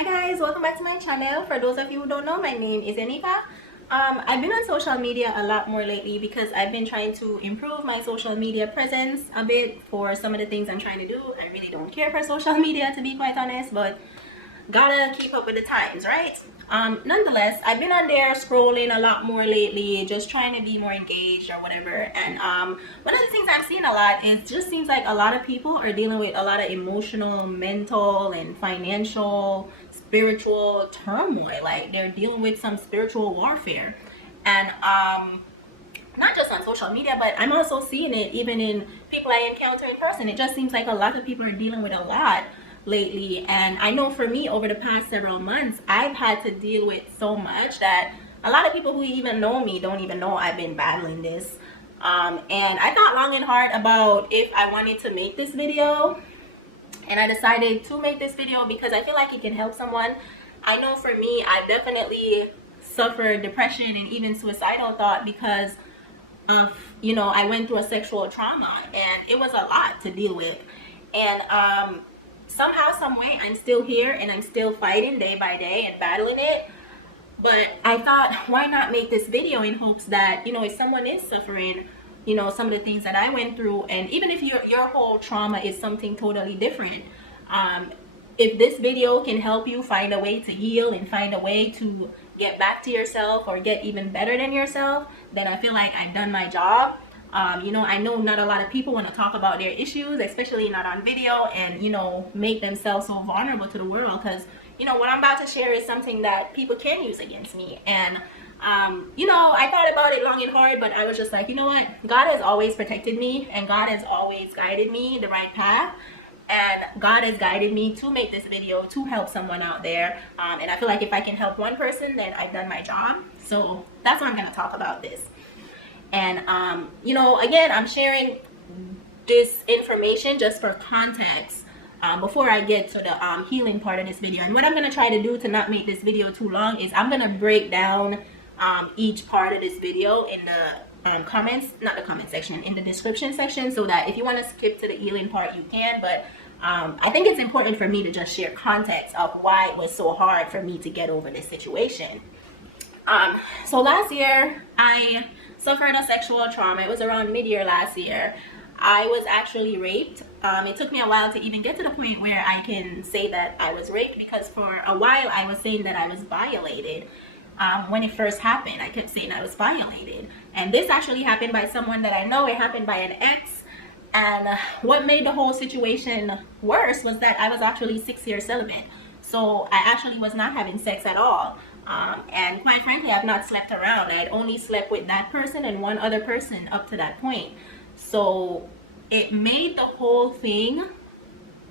Hi guys, welcome back to my channel. For those of you who don't know, my name is Anika. I've been on social media a lot more lately because I've been trying to improve my social media presence a bit for some of the things I'm trying to do. I really don't care for social media, to be quite honest, but gotta keep up with the times, right? Nonetheless, I've been on there scrolling a lot more lately, just trying to be more engaged or whatever. And one of the things I've seen a lot is just seems like a lot of people are dealing with a lot of emotional, mental, and financial, spiritual turmoil. Like they're dealing with some spiritual warfare. And not just on social media, but I'm also seeing it even in people I encounter in person. It just seems like a lot of people are dealing with a lot lately. And I know for me, over the past several months, I've had to deal with so much that a lot of people who even know me don't even know I've been battling this. And I thought long and hard about if I wanted to make this video, and I decided to make this video because I feel like it can help someone. I know for me, I definitely suffered depression and even suicidal thought because of, you know, I went through a sexual trauma and it was a lot to deal with. And somehow, some way, I'm still here and I'm still fighting day by day and battling it. But I thought, why not make this video in hopes that, you know, if someone is suffering, you know, some of the things that I went through, and even if your whole trauma is something totally different, if this video can help you find a way to heal and find a way to get back to yourself or get even better than yourself, then I feel like I've done my job. You know, I know not a lot of people want to talk about their issues, especially not on video, and, you know, make themselves so vulnerable to the world, because, you know, what I'm about to share is something that people can use against me. And you know, I thought about it long and hard, but I was just like, you know what, God has always protected me and God has always guided me the right path. And God has guided me to make this video to help someone out there. And I feel like if I can help one person, then I've done my job. So that's why I'm going to talk about this. And, you know, again, I'm sharing this information just for context before I get to the healing part of this video. And what I'm going to try to do to not make this video too long is I'm going to break down each part of this video in the comments, not the comment section, in the description section, so that if you want to skip to the healing part, you can. But I think it's important for me to just share context of why it was so hard for me to get over this situation. So last year, I suffered a sexual trauma. It was around mid-year last year. I was actually raped. It took me a while to even get to the point where I can say that I was raped, because for a while I was saying that I was violated. When it first happened, I kept saying I was violated. And this actually happened by someone that I know. It happened by an ex. And what made the whole situation worse was that I was actually 6 years celibate. So I actually was not having sex at all. And quite frankly, I've not slept around. I had only slept with that person and one other person up to that point. So it made the whole thing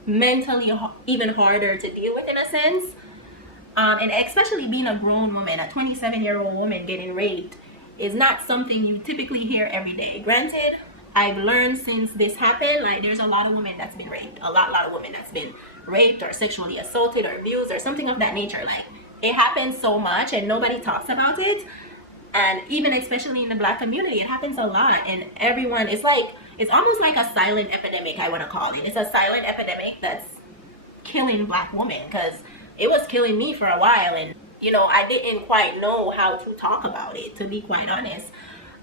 mentally even harder to deal with, in a sense. And especially being a grown woman, a 27-year-old woman getting raped is not something you typically hear every day. Granted, I've learned since this happened, like there's a lot of women that's been raped, a lot of women that's been raped or sexually assaulted or abused or something of that nature. Like it happens so much and nobody talks about it. And even especially in the Black community, it happens a lot. And everyone, it's almost like a silent epidemic, I want to call it. It's a silent epidemic that's killing Black women, because it was killing me for a while. And, you know, I didn't quite know how to talk about it, to be quite honest.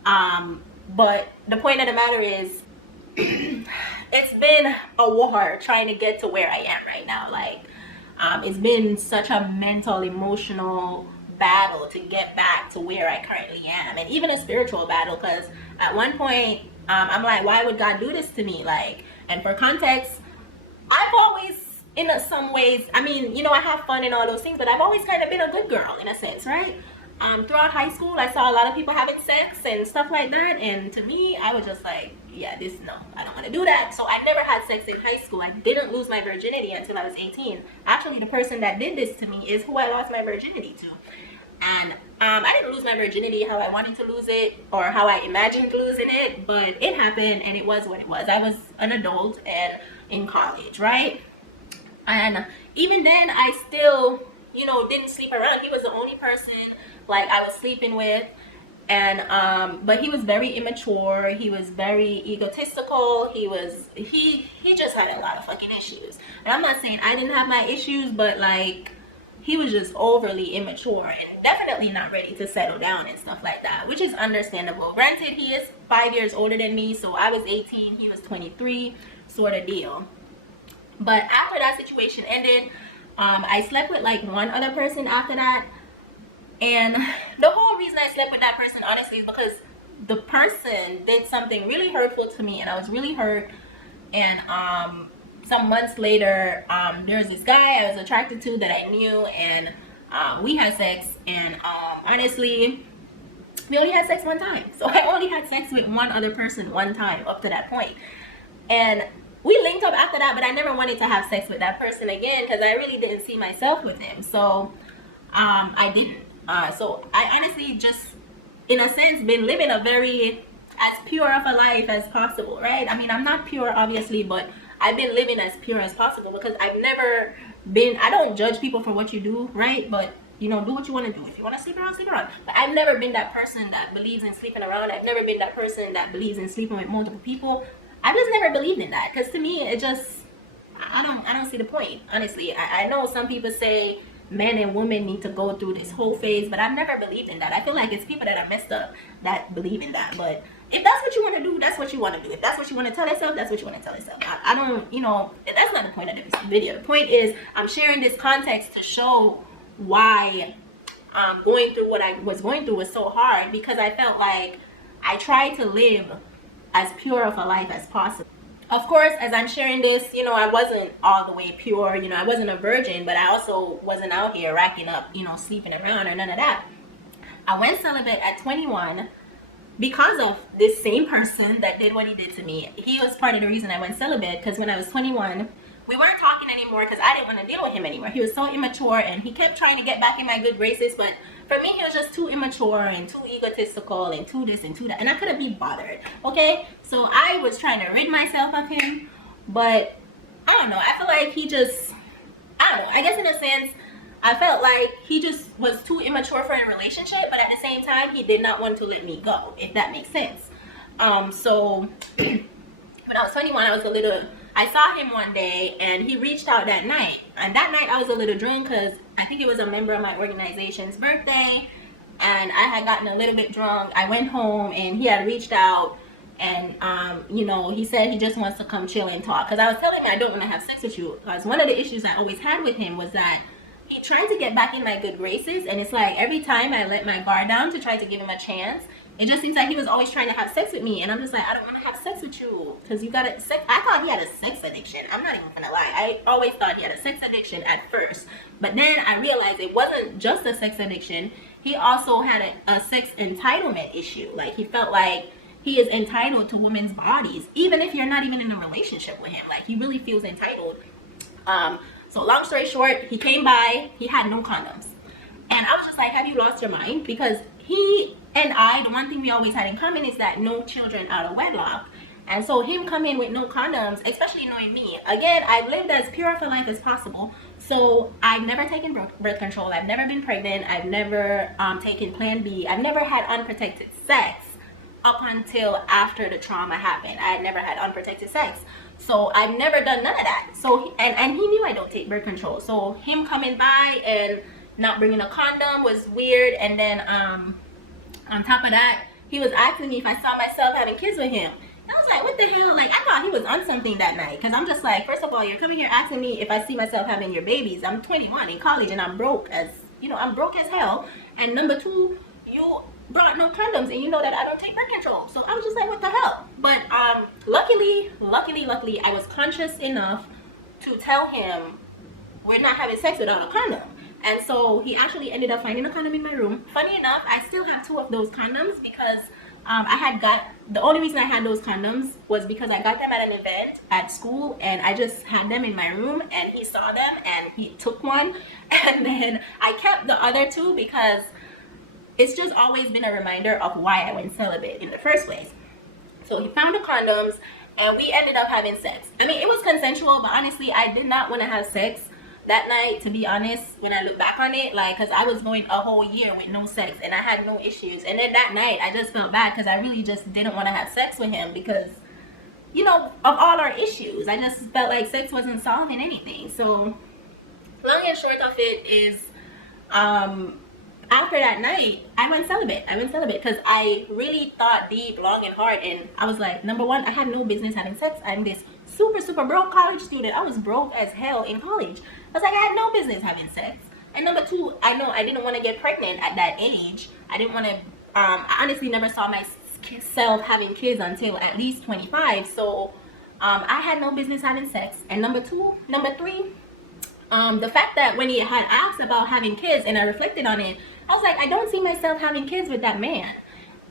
But the point of the matter is, it's been a war trying to get to where I am right now. Like, it's been such a mental, emotional battle to get back to where I currently am, and even a spiritual battle, because at one point I'm like, why would God do this to me? Like, and for context, I've always, in some ways, I mean, you know, I have fun and all those things, but I've always kind of been a good girl in a sense, right? Throughout high school, I saw a lot of people having sex and stuff like that, and to me, I was just like, yeah, no, I don't want to do that. So I never had sex in high school. I didn't lose my virginity until I was 18. Actually, the person that did this to me is who I lost my virginity to. And I didn't lose my virginity how I wanted to lose it or how I imagined losing it, but it happened and it was what it was. I was an adult and in college, right? And even then, I still, you know, didn't sleep around. He was the only person like I was sleeping with. And but he was very immature. He was very egotistical. He just had a lot of fucking issues. And I'm not saying I didn't have my issues, but like he was just overly immature and definitely not ready to settle down and stuff like that, which is understandable. Granted, he is 5 years older than me, so I was 18, he was 23, sort of deal. But after that situation ended, I slept with like one other person after that. And the whole reason I slept with that person, honestly, is because the person did something really hurtful to me, and I was really hurt. And some months later, there's this guy I was attracted to that I knew, and we had sex. And honestly, we only had sex one time. So I only had sex with one other person one time up to that point. And we linked up after that, but I never wanted to have sex with that person again because I really didn't see myself with him. So I didn't. So I honestly just, in a sense, been living a very as pure of a life as possible, right? I mean, I'm not pure, obviously, but I've been living as pure as possible because I've never been, I don't judge people for what you do, right? But, you know, do what you want to do. If you want to sleep around, sleep around. But I've never been that person that believes in sleeping around. I've never been that person that believes in sleeping with multiple people. I've just never believed in that because to me, it just, I don't see the point, honestly. I know some people say men and women need to go through this whole phase, but I've never believed in that. I feel like it's people that are messed up that believe in that. But if that's what you want to do, that's what you want to do. If that's what you want to tell yourself, that's what you want to tell yourself. I don't, you know, that's not the point of this video. The point is I'm sharing this context to show why going through what I was going through was so hard, because I felt like I tried to live as pure of a life as possible. Of course, as I'm sharing this, you know, I wasn't all the way pure. You know, I wasn't a virgin, but I also wasn't out here racking up, you know, sleeping around or none of that. I went celibate at 21 because of this same person that did what he did to me. He was part of the reason I went celibate, because when I was 21, we weren't talking anymore because I didn't want to deal with him anymore. He was so immature and he kept trying to get back in my good graces, but for me, he was just too immature and too egotistical and too this and too that, and I couldn't be bothered, okay? So I was trying to rid myself of him, but I don't know. I feel like he just, I don't know. I guess in a sense, I felt like he just was too immature for a relationship, but at the same time, he did not want to let me go, if that makes sense. So when I was 21, I saw him one day and he reached out that night. And that night I was a little drunk because I think it was a member of my organization's birthday. And I had gotten a little bit drunk. I went home and he had reached out and, you know, he said he just wants to come chill and talk. Because I was telling him I don't want to have sex with you. Because one of the issues I always had with him was that he tried to get back in my good graces. And it's like every time I let my guard down to try to give him a chance, it just seems like he was always trying to have sex with me. And I'm just like, I don't want to have sex with you because you got a sex. I thought he had a sex addiction. I'm not even gonna lie. I always thought he had a sex addiction at first. But then I realized it wasn't just a sex addiction. He also had a sex entitlement issue. Like he felt like he is entitled to women's bodies, even if you're not even in a relationship with him. Like he really feels entitled. So long story short, he came by, he had no condoms. And I was just like, have you lost your mind? Because he and I, the one thing we always had in common is that no children out of wedlock. And so him coming with no condoms, especially knowing me, again, I've lived as pure of a life as possible. So I've never taken birth control. I've never been pregnant. I've never taken Plan B. I've never had unprotected sex up until after the trauma happened. I had never had unprotected sex. So I've never done none of that. So, and he knew I don't take birth control. So him coming by and not bringing a condom was weird. And then on top of that, he was asking me if I saw myself having kids with him. And I was like, what the hell? Like, I thought he was on something that night. Because I'm just like, first of all, you're coming here asking me if I see myself having your babies. I'm 21 in college and I'm broke as, you know, I'm broke as hell. And number two, you brought no condoms and you know that I don't take birth control. So I was just like, what the hell? But luckily, I was conscious enough to tell him we're not having sex without a condom. And so he actually ended up finding a condom in my room. Funny enough, I still have 2 of those condoms because the only reason I had those condoms was because I got them at an event at school and I just had them in my room and he saw them and he took one. And then I kept the other 2 because it's just always been a reminder of why I went celibate in the first place. So he found the condoms and we ended up having sex. I mean, it was consensual, but honestly, I did not want to have sex that night, to be honest, when I look back on it, like, because I was going a whole year with no sex and I had no issues. And then that night, I just felt bad because I really just didn't want to have sex with him because, you know, of all our issues. I just felt like sex wasn't solving anything. So long and short of it is, After that night, I went celibate. Because I really thought deep, long, and hard. And I was like, number one, I had no business having sex. I'm this super, super broke college student. I was broke as hell in college. I was like, I had no business having sex. And number two, I know I didn't want to get pregnant at that age. I didn't want to, I honestly never saw myself having kids until at least 25. So I had no business having sex. And number three, the fact that when he had asked about having kids and I reflected on it, I was like, I don't see myself having kids with that man.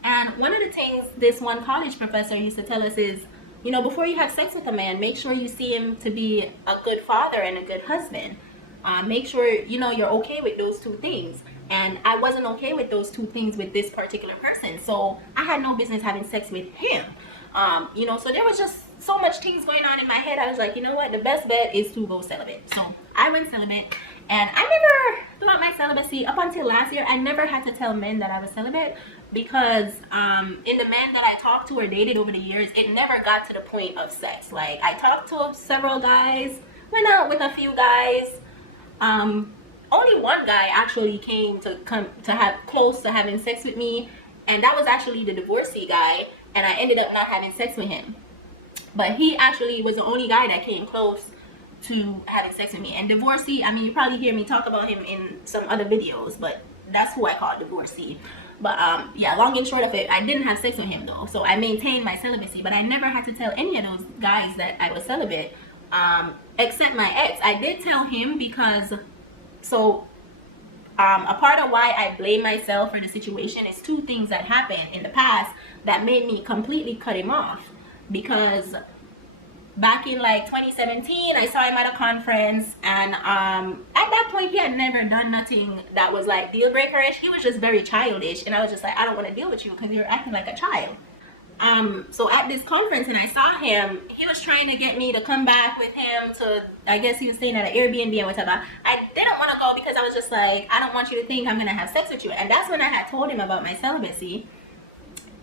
And one of the things this one college professor used to tell us is, you know, before you have sex with a man, make sure you see him to be a good father and a good husband. Make sure, you know, you're okay with those two things. And I wasn't okay with those two things with this particular person. So I had no business having sex with him. You know, so there was just so much things going on in my head. I was like, you know what, the best bet is to go celibate. So I went celibate, and I never, throughout my celibacy up until last year, I never had to tell men that I was celibate, because in the men that I talked to or dated over the years, it never got to the point of sex. Like, I talked to several guys, went out with a few guys. Only one guy actually came to have close to having sex with me, and that was actually the divorcee guy, and I ended up not having sex with him. But he actually was the only guy that came close to having sex with me. And divorcee, I mean, you probably hear me talk about him in some other videos, but that's who I call divorcee. But yeah, long and short of it, I didn't have sex with him though, so I maintained my celibacy. But I never had to tell any of those guys that I was celibate, except my ex. I did tell him because, so a part of why I blame myself for the situation is two things that happened in the past that made me completely cut him off. Because back in like 2017, I saw him at a conference, and at that point he had never done nothing that was like deal breaker-ish. He was just very childish, and I was just like, I don't want to deal with you because you're acting like a child. So at this conference, and I saw him, he was trying to get me to come back with him to, I guess he was staying at an Airbnb and whatever. I didn't want to go because I was just like, I don't want you to think I'm gonna have sex with you. And that's when I had told him about my celibacy.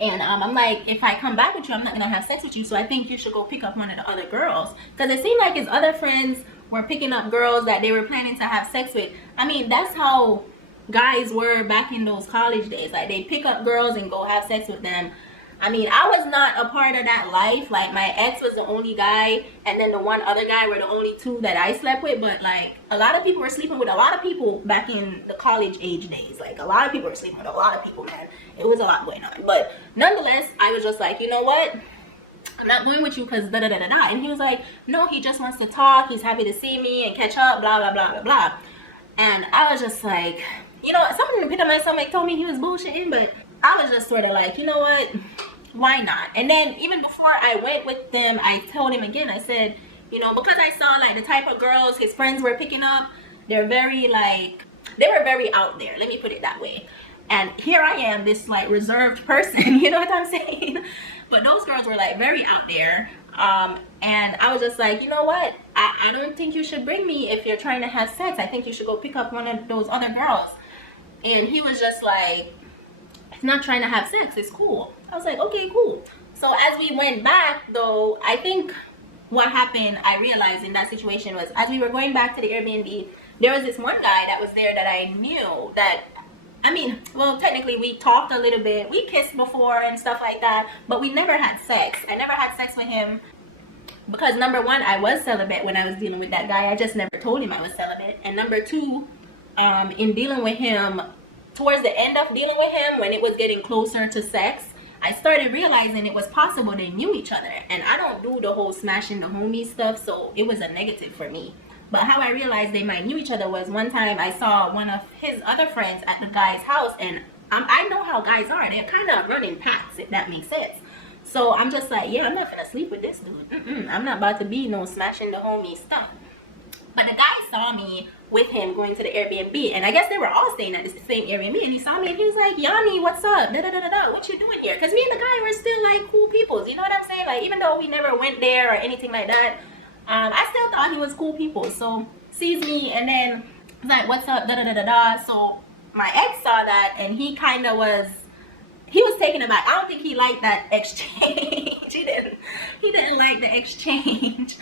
And I'm like, if I come back with you, I'm not gonna have sex with you, so I think you should go pick up one of the other girls. Because it seemed like his other friends were picking up girls that they were planning to have sex with. I mean, that's how guys were back in those college days. Like, they pick up girls and go have sex with them. I mean, I was not a part of that life. Like, my ex was the only guy, and then the one other guy were the only two that I slept with. But like, a lot of people were sleeping with a lot of people back in the college age days. Like, a lot of people were sleeping with a lot of people, man. It was a lot going on. But nonetheless, I was just like, you know what, I'm not going with you because da da da da da. And he was like, no, he just wants to talk, he's happy to see me and catch up, blah blah blah blah blah. And I was just like, you know, something in the pit of my stomach told me he was bullshitting, but I was just sort of like, you know what, why not? And then even before I went with them, I told him again, I said, you know, because I saw like the type of girls his friends were picking up, they're very like, they were very out there, let me put it that way. And here I am, this like reserved person, you know what I'm saying? But those girls were like very out there. And I was just like, you know what, I don't think you should bring me if you're trying to have sex. I think you should go pick up one of those other girls. And he was just like, it's not trying to have sex, it's cool. I was like, okay, cool. So as we went back though, I think what happened, I realized in that situation was, as we were going back to the Airbnb, there was this one guy that was there that I knew that, I mean, well, technically we talked a little bit, we kissed before and stuff like that, but we never had sex. I never had sex with him because number one, I was celibate when I was dealing with that guy. I just never told him I was celibate. And number two, in dealing with him, towards the end of dealing with him, when it was getting closer to sex, I started realizing it was possible they knew each other. And I don't do the whole smashing the homie stuff, so it was a negative for me. But how I realized they might knew each other was one time I saw one of his other friends at the guy's house, and I know how guys are. They're kind of running packs, if that makes sense. So I'm just like, yeah, I'm not gonna sleep with this dude. I'm not about to be no smashing the homie stuff. But the guy saw me with him going to the Airbnb, and I guess they were all staying at the same Airbnb, and he saw me and he was like, Yanni, what's up? Da da da da da. What you doing here? Because me and the guy were still like cool peoples. You know what I'm saying? Like, even though we never went there or anything like that, I still thought he was cool people. So sees me and then was like, what's up, da da da da da. So my ex saw that, and he kind of was, he was taken aback. I don't think he liked that exchange. he didn't like the exchange.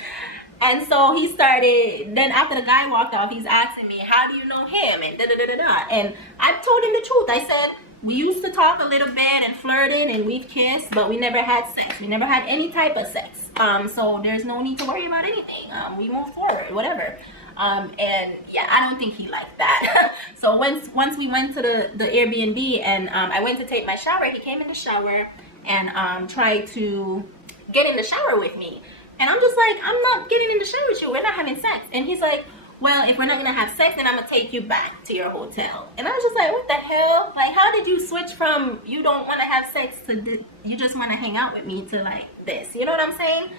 And so he started, then after the guy walked off, he's asking me, how do you know him? And da-da-da-da-da. And I told him the truth. I said, we used to talk a little bit and flirted and we've kissed, but we never had sex. We never had any type of sex. So there's no need to worry about anything. We move forward, whatever. And yeah, I don't think he liked that. So once we went to the Airbnb and I went to take my shower, he came in the shower and tried to get in the shower with me. And I'm just like, I'm not getting in the shower with you. We're not having sex. And he's like, well, if we're not going to have sex, then I'm going to take you back to your hotel. And I was just like, what the hell? Like, how did you switch from you don't want to have sex to you just want to hang out with me to like this? You know what I'm saying?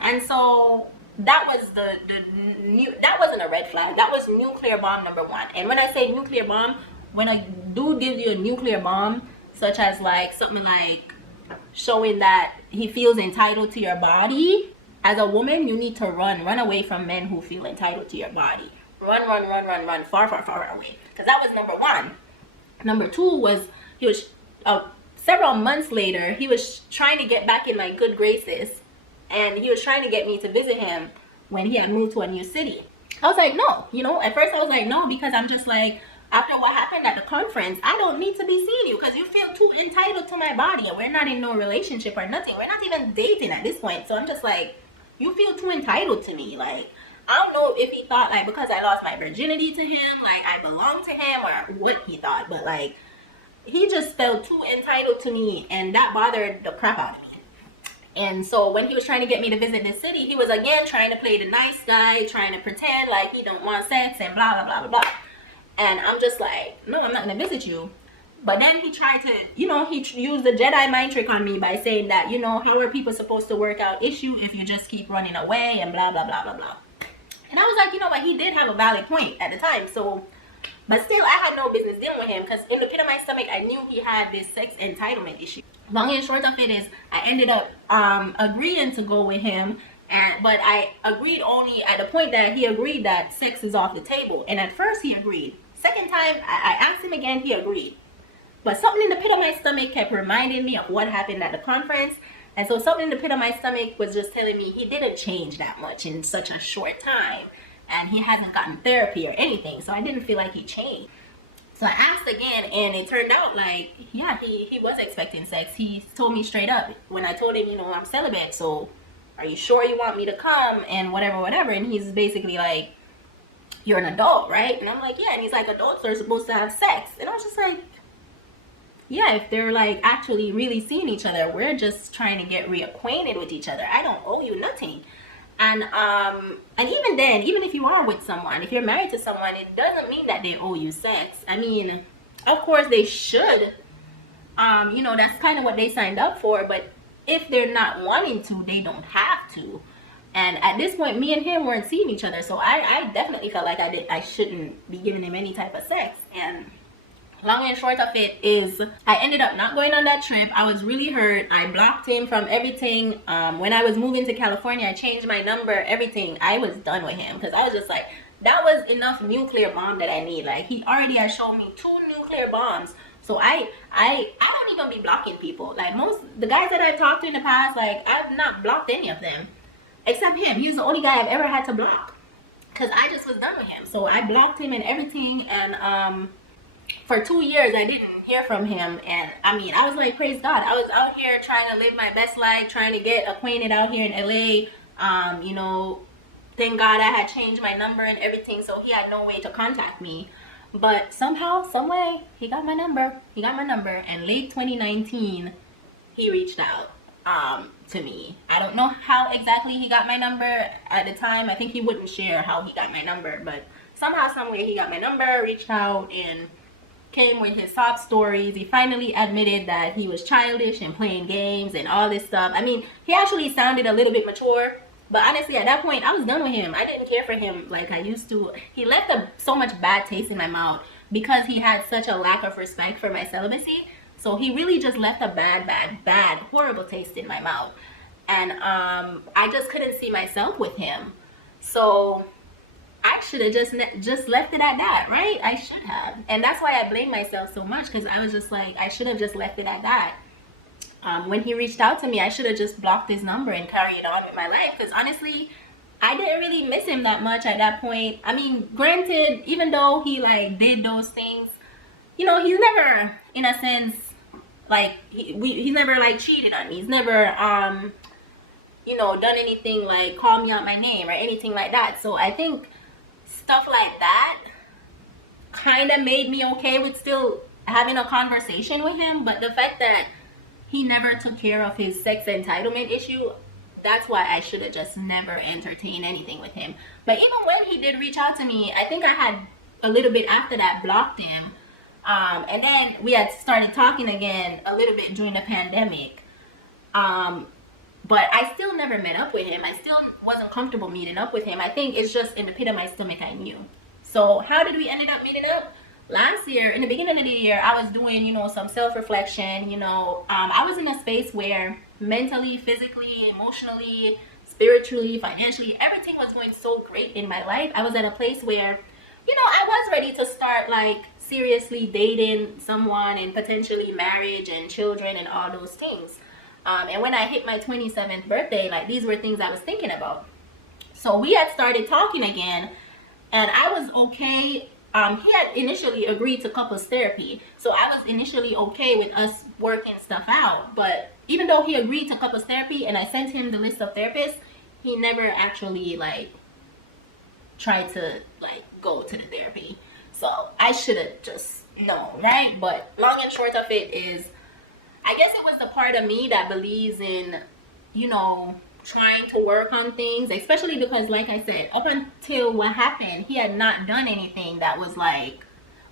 And so that was that wasn't a red flag. That was nuclear bomb number one. And when I say nuclear bomb, when a dude gives you a nuclear bomb, such as like something like showing that he feels entitled to your body, as a woman, you need to run away from men who feel entitled to your body. Run, far away. Because that was number one. Number two was, he was, several months later, he was trying to get back in my good graces. And he was trying to get me to visit him when he had moved to a new city. I was like, no. You know, at first I was like, no, because I'm just like, after what happened at the conference, I don't need to be seeing you because you feel too entitled to my body. And we're not in no relationship or nothing. We're not even dating at this point. So I'm just like, you feel too entitled to me. Like, I don't know if he thought like because I lost my virginity to him, like I belong to him, or what he thought. But like, he just felt too entitled to me, and that bothered the crap out of me. And so when he was trying to get me to visit this city, he was again trying to play the nice guy, trying to pretend like he don't want sex and blah blah blah blah blah. And I'm just like, no, I'm not gonna visit you. But then he tried to, you know, he used the Jedi mind trick on me by saying that, you know, how are people supposed to work out issue if you just keep running away and blah, blah, blah, blah, blah. And I was like, you know what, he did have a valid point at the time. So, but still, I had no business dealing with him because in the pit of my stomach, I knew he had this sex entitlement issue. Long and short of it is, I ended up agreeing to go with him. But I agreed only at the point that he agreed that sex is off the table. And at first, he agreed. Second time, I asked him again, he agreed. But something in the pit of my stomach kept reminding me of what happened at the conference. And so something in the pit of my stomach was just telling me he didn't change that much in such a short time. And he hasn't gotten therapy or anything. So I didn't feel like he changed. So I asked again, and it turned out like, yeah, he was expecting sex. He told me straight up when I told him, you know, I'm celibate. So are you sure you want me to come and whatever. And he's basically like, you're an adult, right? And I'm like, yeah. And he's like, adults are supposed to have sex. And I was just like, yeah, if they're like actually really seeing each other, we're just trying to get reacquainted with each other. I don't owe you nothing. And even then, even if you are with someone, if you're married to someone, it doesn't mean that they owe you sex. I mean, of course they should. You know, that's kind of what they signed up for. But if they're not wanting to, they don't have to. And at this point, me and him weren't seeing each other. So I definitely felt like I shouldn't be giving him any type of sex. And long and short of it is, I ended up not going on that trip. I was really hurt. I blocked him from everything. When I was moving to California, I changed my number, everything. I was done with him because I was just like, that was enough nuclear bomb that I need. Like, he already has shown me 2 nuclear bombs. So I don't even be blocking people. Like, most the guys that I've talked to in the past, like, I've not blocked any of them except him. He's the only guy I've ever had to block because I just was done with him. So I blocked him and everything. And for 2 years, I didn't hear from him. And I mean, I was like, praise God. I was out here trying to live my best life, trying to get acquainted out here in LA. You know, thank God I had changed my number and everything, so he had no way to contact me. But somehow, some way, he got my number. He got my number. And late 2019, he reached out to me. I don't know how exactly he got my number at the time. I think he wouldn't share how he got my number. But somehow, some way, he got my number, reached out, and came with his sob stories. He finally admitted that he was childish and playing games and all this stuff. I mean, he actually sounded a little bit mature. But honestly, at that point, I was done with him. I didn't care for him like I used to. He left so much bad taste in my mouth because he had such a lack of respect for my celibacy. So he really just left a bad, horrible taste in my mouth. And I just couldn't see myself with him. So I should have just left it at that, right? I should have. And that's why I blame myself so much, because I was just like, I should have just left it at that. When he reached out to me, I should have just blocked his number and carried on with my life. Because honestly, I didn't really miss him that much at that point. I mean, granted, even though he like did those things, you know, he's never, in a sense, like he's never like cheated on me. He's never you know, done anything like call me out my name or anything like that. So I think stuff like that kind of made me okay with still having a conversation with him. But the fact that he never took care of his sex entitlement issue, that's why I should have just never entertained anything with him. But even when he did reach out to me, I think I had a little bit after that blocked him. And then we had started talking again a little bit during the pandemic. But I still never met up with him. I still wasn't comfortable meeting up with him. I think it's just in the pit of my stomach I knew. So how did we end up meeting up? Last year, in the beginning of the year, I was doing, you know, some self-reflection. You know, I was in a space where mentally, physically, emotionally, spiritually, financially, everything was going so great in my life. I was at a place where, you know, I was ready to start like seriously dating someone and potentially marriage and children and all those things. And when I hit my 27th birthday, like these were things I was thinking about. So we had started talking again, and I was okay. He had initially agreed to couples therapy, so I was initially okay with us working stuff out. But even though he agreed to couples therapy and I sent him the list of therapists, he never actually like tried to like go to the therapy. So I should have just known, right? But long and short of it is, I guess it was the part of me that believes in, you know, trying to work on things, especially because, like I said, up until what happened, he had not done anything that was like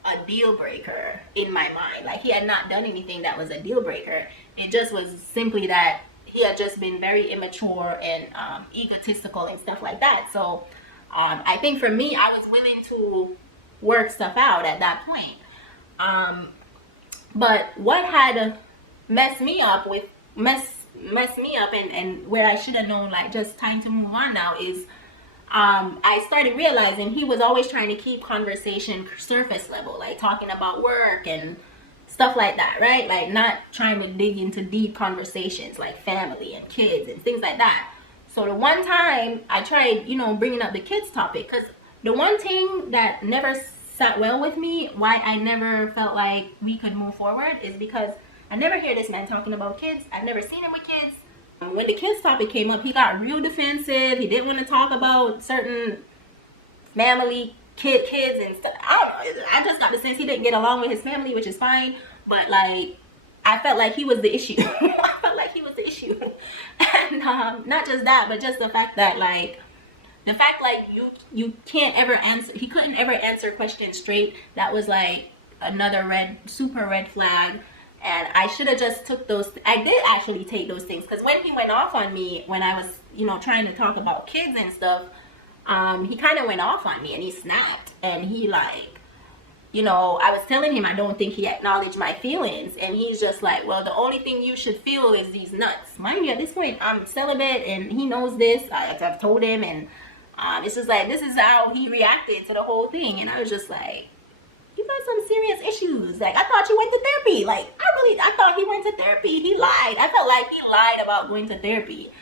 a deal breaker in my mind. Like, he had not done anything that was a deal breaker. It just was simply that he had just been very immature and egotistical and stuff like that. So I think for me, I was willing to work stuff out at that point. But what had messed me up and where I should have known like just time to move on now is I started realizing he was always trying to keep conversation surface level, like talking about work and stuff like that, right? Like not trying to dig into deep conversations like family and kids and things like that. So the one time I tried, you know, bringing up the kids topic, because the one thing that never sat well with me, why I never felt like we could move forward, is because I never hear this man talking about kids. I've never seen him with kids. When the kids topic came up, he got real defensive. He didn't want to talk about certain family, kids and stuff. I don't know. I just got the sense he didn't get along with his family, which is fine. But like, I felt like he was the issue. I felt like he was the issue. And not just that, but just the fact that like, you can't ever answer. He couldn't ever answer questions straight. That was like another super red flag. And I should have just took those. I did actually take those things, because when he went off on me when I was, you know, trying to talk about kids and stuff, he kind of went off on me and he snapped. And he like, you know, I was telling him I don't think he acknowledged my feelings, and he's just like, well, the only thing you should feel is these nuts. Mind you, at this point I'm celibate and he knows this. I've told him, and it's just like, this is how he reacted to the whole thing. And I was just like, you got some serious issues. Like, I thought you went to therapy. Like, I thought he went to therapy. He lied. I felt like he lied about going to therapy.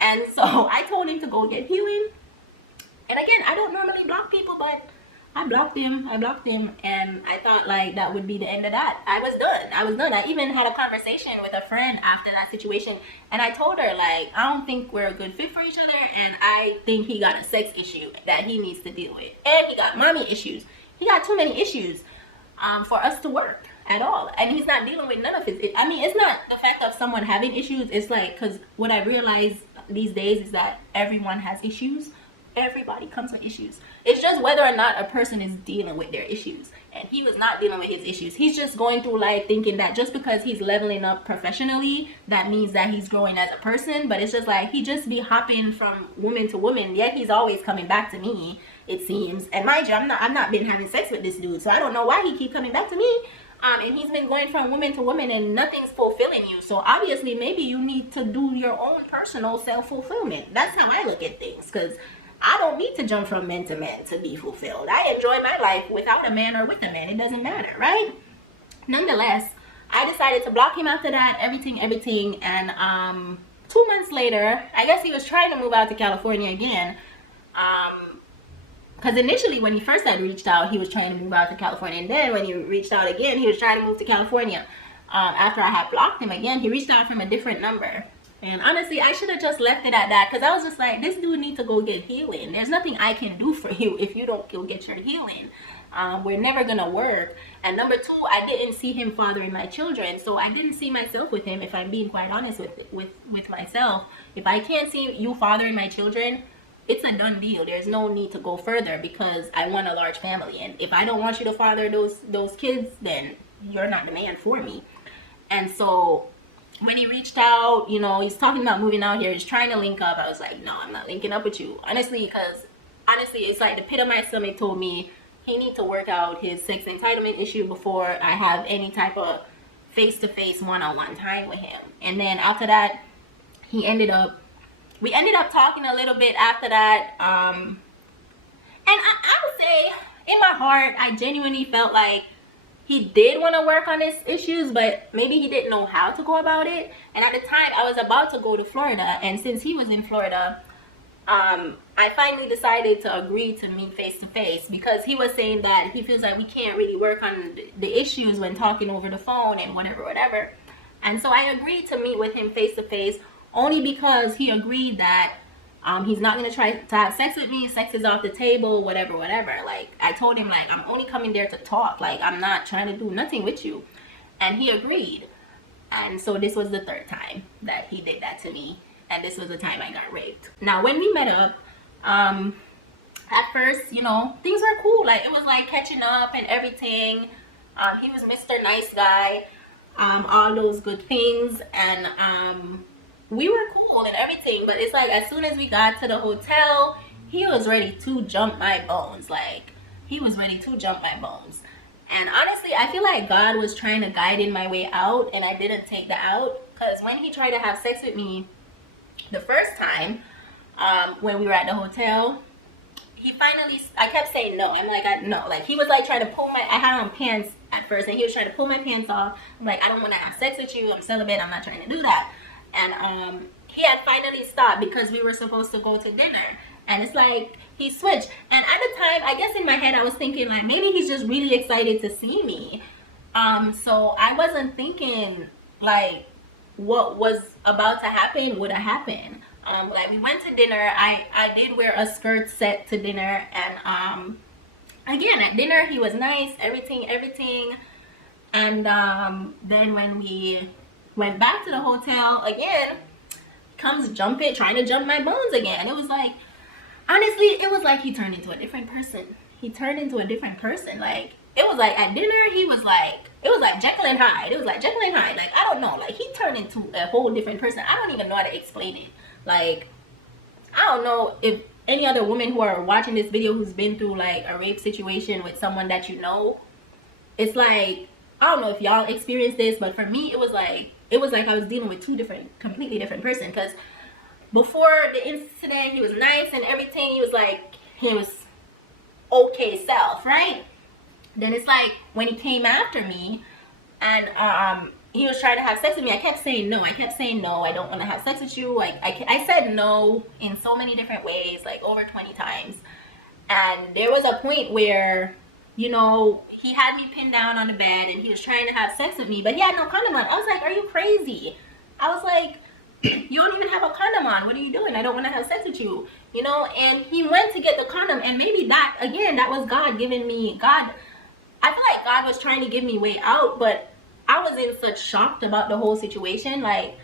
And so I told him to go get healing. And again, I don't normally block people, but I blocked him. And I thought like that would be the end of that. I was done. I even had a conversation with a friend after that situation. And I told her, like, I don't think we're a good fit for each other. And I think he got a sex issue that he needs to deal with. And he got mommy issues. He got too many issues for us to work at all. And he's not dealing with none of his. I mean, it's not the fact of someone having issues. It's like, because what I realize these days is that everyone has issues. Everybody comes with issues. It's just whether or not a person is dealing with their issues. And he was not dealing with his issues. He's just going through life thinking that just because he's leveling up professionally, that means that he's growing as a person. But it's just like, he just be hopping from woman to woman, yet he's always coming back to me, it seems. And mind you, I'm not been having sex with this dude, so I don't know why he keep coming back to me. And he's been going from woman to woman and nothing's fulfilling you. So obviously maybe you need to do your own personal self-fulfillment. That's how I look at things, because I don't need to jump from man to man to be fulfilled. I enjoy my life without a man or with a man. It doesn't matter, right? Nonetheless, I decided to block him after that, everything. And 2 months later, I guess he was trying to move out to California again. Because initially when he first had reached out, he was trying to move out to California, and then when he reached out again, he was trying to move to California. After I had blocked him again, he reached out from a different number. And honestly, I should have just left it at that, because I was just like, this dude needs to go get healing. There's nothing I can do for you if you don't go get your healing. We're never gonna work. And number two, I didn't see him fathering my children, so I didn't see myself with him. If I'm being quite honest with myself, if I can't see you fathering my children, it's a done deal. There's no need to go further, because I want a large family, and if I don't want you to father those kids, then you're not the man for me. And so when he reached out, you know, he's talking about moving out here, he's trying to link up. I was like, no, I'm not linking up with you, honestly, because honestly, it's like the pit of my stomach told me he needs to work out his sex entitlement issue before I have any type of face-to-face one-on-one time with him. And then after that, we ended up talking a little bit after that. And I would say in my heart, I genuinely felt like he did want to work on his issues, but maybe he didn't know how to go about it. And at the time, I was about to go to Florida, and since he was in Florida, I finally decided to agree to meet face to face, because he was saying that he feels like we can't really work on the issues when talking over the phone and whatever. And so I agreed to meet with him face to face, only because he agreed that he's not going to try to have sex with me. Sex is off the table, whatever. Like, I told him, like, I'm only coming there to talk. Like, I'm not trying to do nothing with you. And he agreed. And so this was the third time that he did that to me. And this was the time I got raped. Now, when we met up, at first, you know, things were cool. Like, it was like catching up and everything. He was Mr. Nice Guy. All those good things. And we were cool and everything, but it's like as soon as we got to the hotel, he was ready to jump my bones. Like, he was ready to jump my bones. And honestly, I feel like God was trying to guide in my way out, and I didn't take the out, because when he tried to have sex with me the first time, when we were at the hotel, I kept saying no. I'm like, no. Like, he was like trying to pull I had on pants at first, and he was trying to pull my pants off. I'm like, I don't want to have sex with you. I'm celibate. I'm not trying to do that. And he had finally stopped, because we were supposed to go to dinner. And it's like he switched. And at the time, I guess in my head, I was thinking like maybe he's just really excited to see me. So I wasn't thinking like what was about to happen would have happened. Like, we went to dinner. I did wear a skirt set to dinner. And again, at dinner, he was nice, everything. And then when we went back to the hotel again, comes trying to jump my bones again. It was like, honestly, it was like he turned into a different person. Like, it was like at dinner, it was like Jekyll and Hyde. Like, I don't know. Like, he turned into a whole different person. I don't even know how to explain it. Like, I don't know if any other women who are watching this video who's been through like a rape situation with someone that you know, it's like, I don't know if y'all experienced this, but for me, it was like I was dealing with completely different person. Because before the incident, he was nice and everything. He was like his okay self, right? Then it's like when he came after me and he was trying to have sex with me, I kept saying no. I don't want to have sex with you. I said no in so many different ways, like over 20 times. And there was a point where, you know, he had me pinned down on the bed and he was trying to have sex with me, but he had no condom on. I was like, are you crazy? I was like, you don't even have a condom on. What are you doing? I don't want to have sex with you. You know, and he went to get the condom, and maybe that, again, that was God giving me, I feel like God was trying to give me way out, but I was in such shock about the whole situation. Like,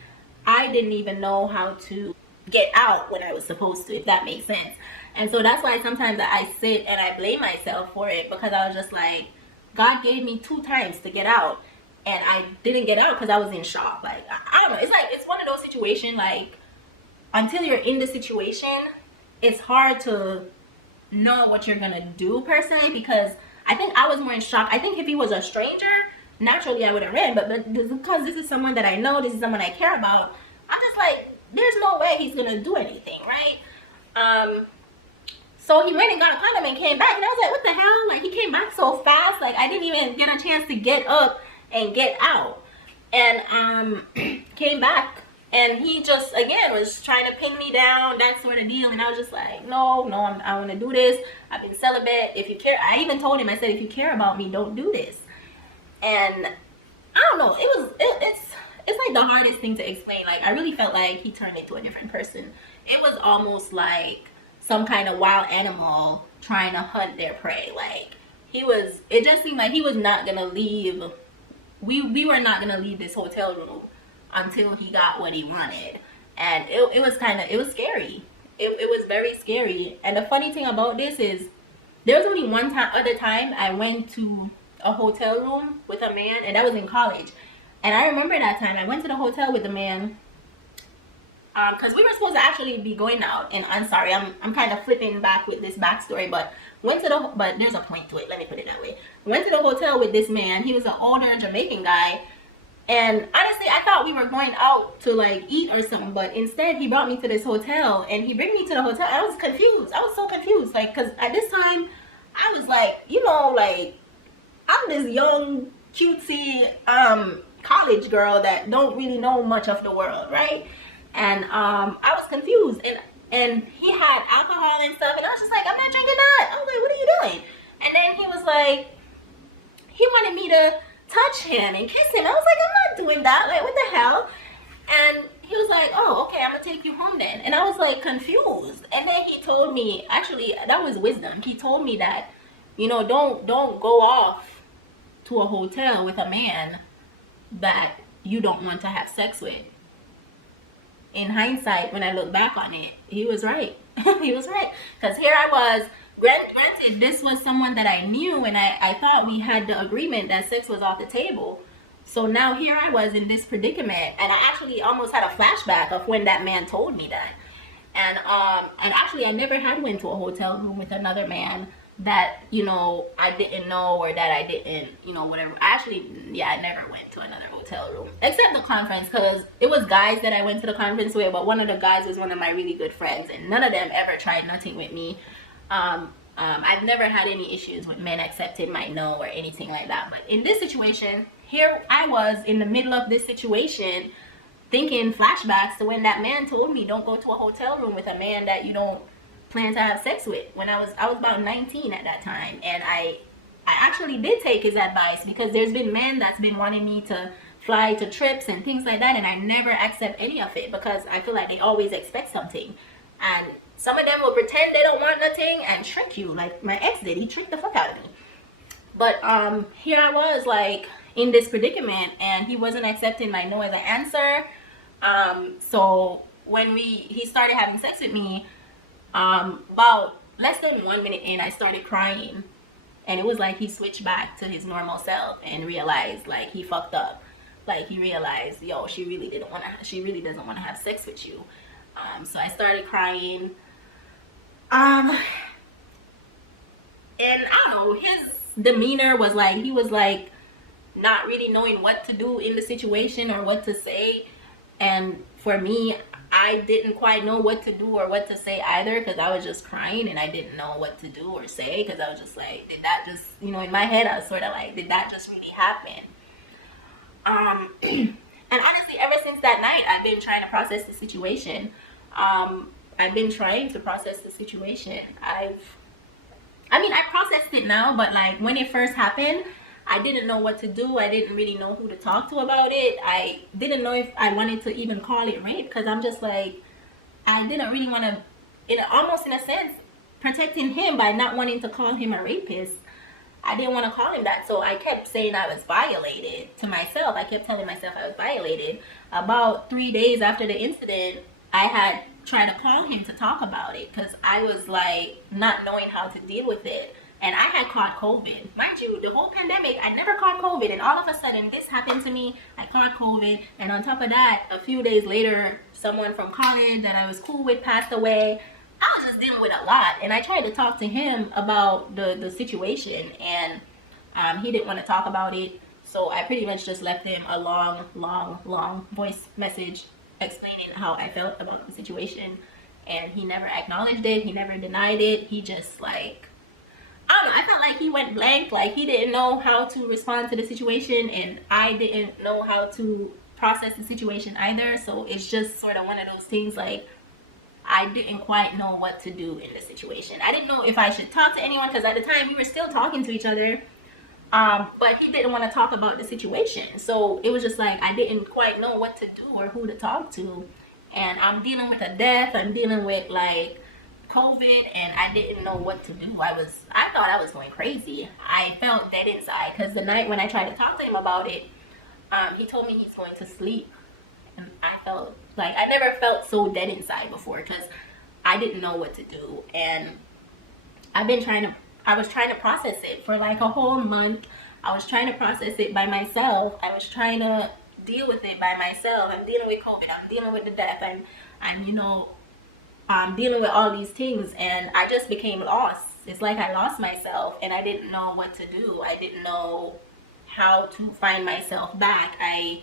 I didn't even know how to get out when I was supposed to, if that makes sense. And so that's why sometimes I sit and I blame myself for it, because I was just like, God gave me 2 times to get out, and I didn't get out because I was in shock. Like, I don't know. It's like, it's one of those situations, like, until you're in the situation, it's hard to know what you're going to do per se, because I think I was more in shock. I think if he was a stranger, naturally I would have ran, but because this is someone that I know, this is someone I care about, I'm just like, there's no way he's going to do anything, right? So he went and got a condom and came back, and I was like, what the hell? Like, he came back so fast. Like, I didn't even get a chance to get up and get out. And came back And he just, again, was trying to pin me down, that sort of deal. And I was just like, no, I want to do this. I've been celibate. If you care, I even told him, I said, if you care about me, don't do this. And I don't know, it's like the hardest thing to explain. Like, I really felt like he turned into a different person. It was almost like some kind of wild animal trying to hunt their prey. Like, it just seemed like he was not gonna leave. We were not gonna leave this hotel room until he got what he wanted. And it was scary. It was very scary. And the funny thing about this is, there was only one other time I went to a hotel room with a man, and that was in college. And I remember that time I went to the hotel with the man, because we were supposed to actually be going out. And I'm sorry, I'm kind of flipping back with this backstory, but there's a point to it, let me put it that way. Went to the hotel with this man. He was an older Jamaican guy, and honestly I thought we were going out to like eat or something, but instead he brought me to this hotel. And he bring me to the hotel. I was confused. I was so confused, like, because at this time I was like, you know, like, I'm this young cutesy college girl that don't really know much of the world, right? And I was confused, and he had alcohol and stuff, and I was just like, I'm not drinking that. I was like, what are you doing? And then he was like, he wanted me to touch him and kiss him. I was like, I'm not doing that. Like, what the hell? And he was like, oh, okay, I'm gonna take you home then. And I was like confused. And then he told me, actually, that was wisdom. He told me that, you know, don't go off to a hotel with a man that you don't want to have sex with. In hindsight, when I look back on it, he was right. He was right. Because here I was, granted, this was someone that I knew, and I thought we had the agreement that sex was off the table. So now here I was in this predicament, and I actually almost had a flashback of when that man told me that. And actually I never had went to a hotel room with another man that, you know, I didn't know, or that I didn't, you know, whatever. Actually, yeah, I never went to another hotel room except the conference, because it was guys that I went to the conference with, but one of the guys was one of my really good friends, and none of them ever tried nothing with me. I've never had any issues with men accepting my no or anything like that. But in this situation, here I was in the middle of this situation, thinking flashbacks to when that man told me, don't go to a hotel room with a man that you don't plan to have sex with. When I was about 19 at that time. And I actually did take his advice, because there's been men that's been wanting me to fly to trips and things like that, and I never accept any of it, because I feel like they always expect something. And some of them will pretend they don't want nothing and trick you, like my ex did. He tricked the fuck out of me. But here I was, like, in this predicament, and he wasn't accepting my no as an answer. So when he started having sex with me, about less than 1 minute in, I started crying, and it was like he switched back to his normal self and realized, like, he fucked up. Like, he realized, yo, she really doesn't want to have sex with you. So I started crying. And I don't know, his demeanor was like, he was like not really knowing what to do in the situation or what to say. And for me, I didn't quite know what to do or what to say either, because I was just crying and I didn't know what to do or say, because I was just like, did that just, you know, in my head I was sort of like, did that just really happen? And honestly, ever since that night, I've been trying to process the situation. I've been trying to process the situation. I processed it now, but like when it first happened, I didn't know what to do. I didn't really know who to talk to about it. I didn't know if I wanted to even call it rape, because I'm just like, I didn't really want to, almost in a sense, protecting him by not wanting to call him a rapist. I didn't want to call him that, so I kept saying I was violated to myself. I kept telling myself I was violated. About 3 days after the incident, I had tried to call him to talk about it, because I was like not knowing how to deal with it. And I had caught COVID. Mind you, the whole pandemic, I never caught COVID. And all of a sudden, this happened to me. I caught COVID. And on top of that, a few days later, someone from college that I was cool with passed away. I was just dealing with a lot. And I tried to talk to him about the situation. And he didn't want to talk about it. So I pretty much just left him a long voice message explaining how I felt about the situation. And he never acknowledged it. He never denied it. He just like, I don't know, I felt like he went blank. Like he didn't know how to respond to the situation, and I didn't know how to process the situation either. So it's just sort of one of those things like I didn't quite know what to do in the situation. I didn't know if I should talk to anyone because at the time we were still talking to each other. But he didn't want to talk about the situation. So it was just like I didn't quite know what to do or who to talk to. And I'm dealing with a death. I'm dealing with like COVID, and I didn't know what to do. I thought I was going crazy. I felt dead inside because the night when I tried to talk to him about it, he told me he's going to sleep. And I felt like I never felt so dead inside before because I didn't know what to do. And I was trying to process it for like a whole month. I was trying to process it by myself. I was trying to deal with it by myself. I'm dealing with COVID. I'm dealing with the death. I'm dealing with all these things, and I just became lost. It's like I lost myself, and I didn't know what to do. I didn't know how to find myself back. I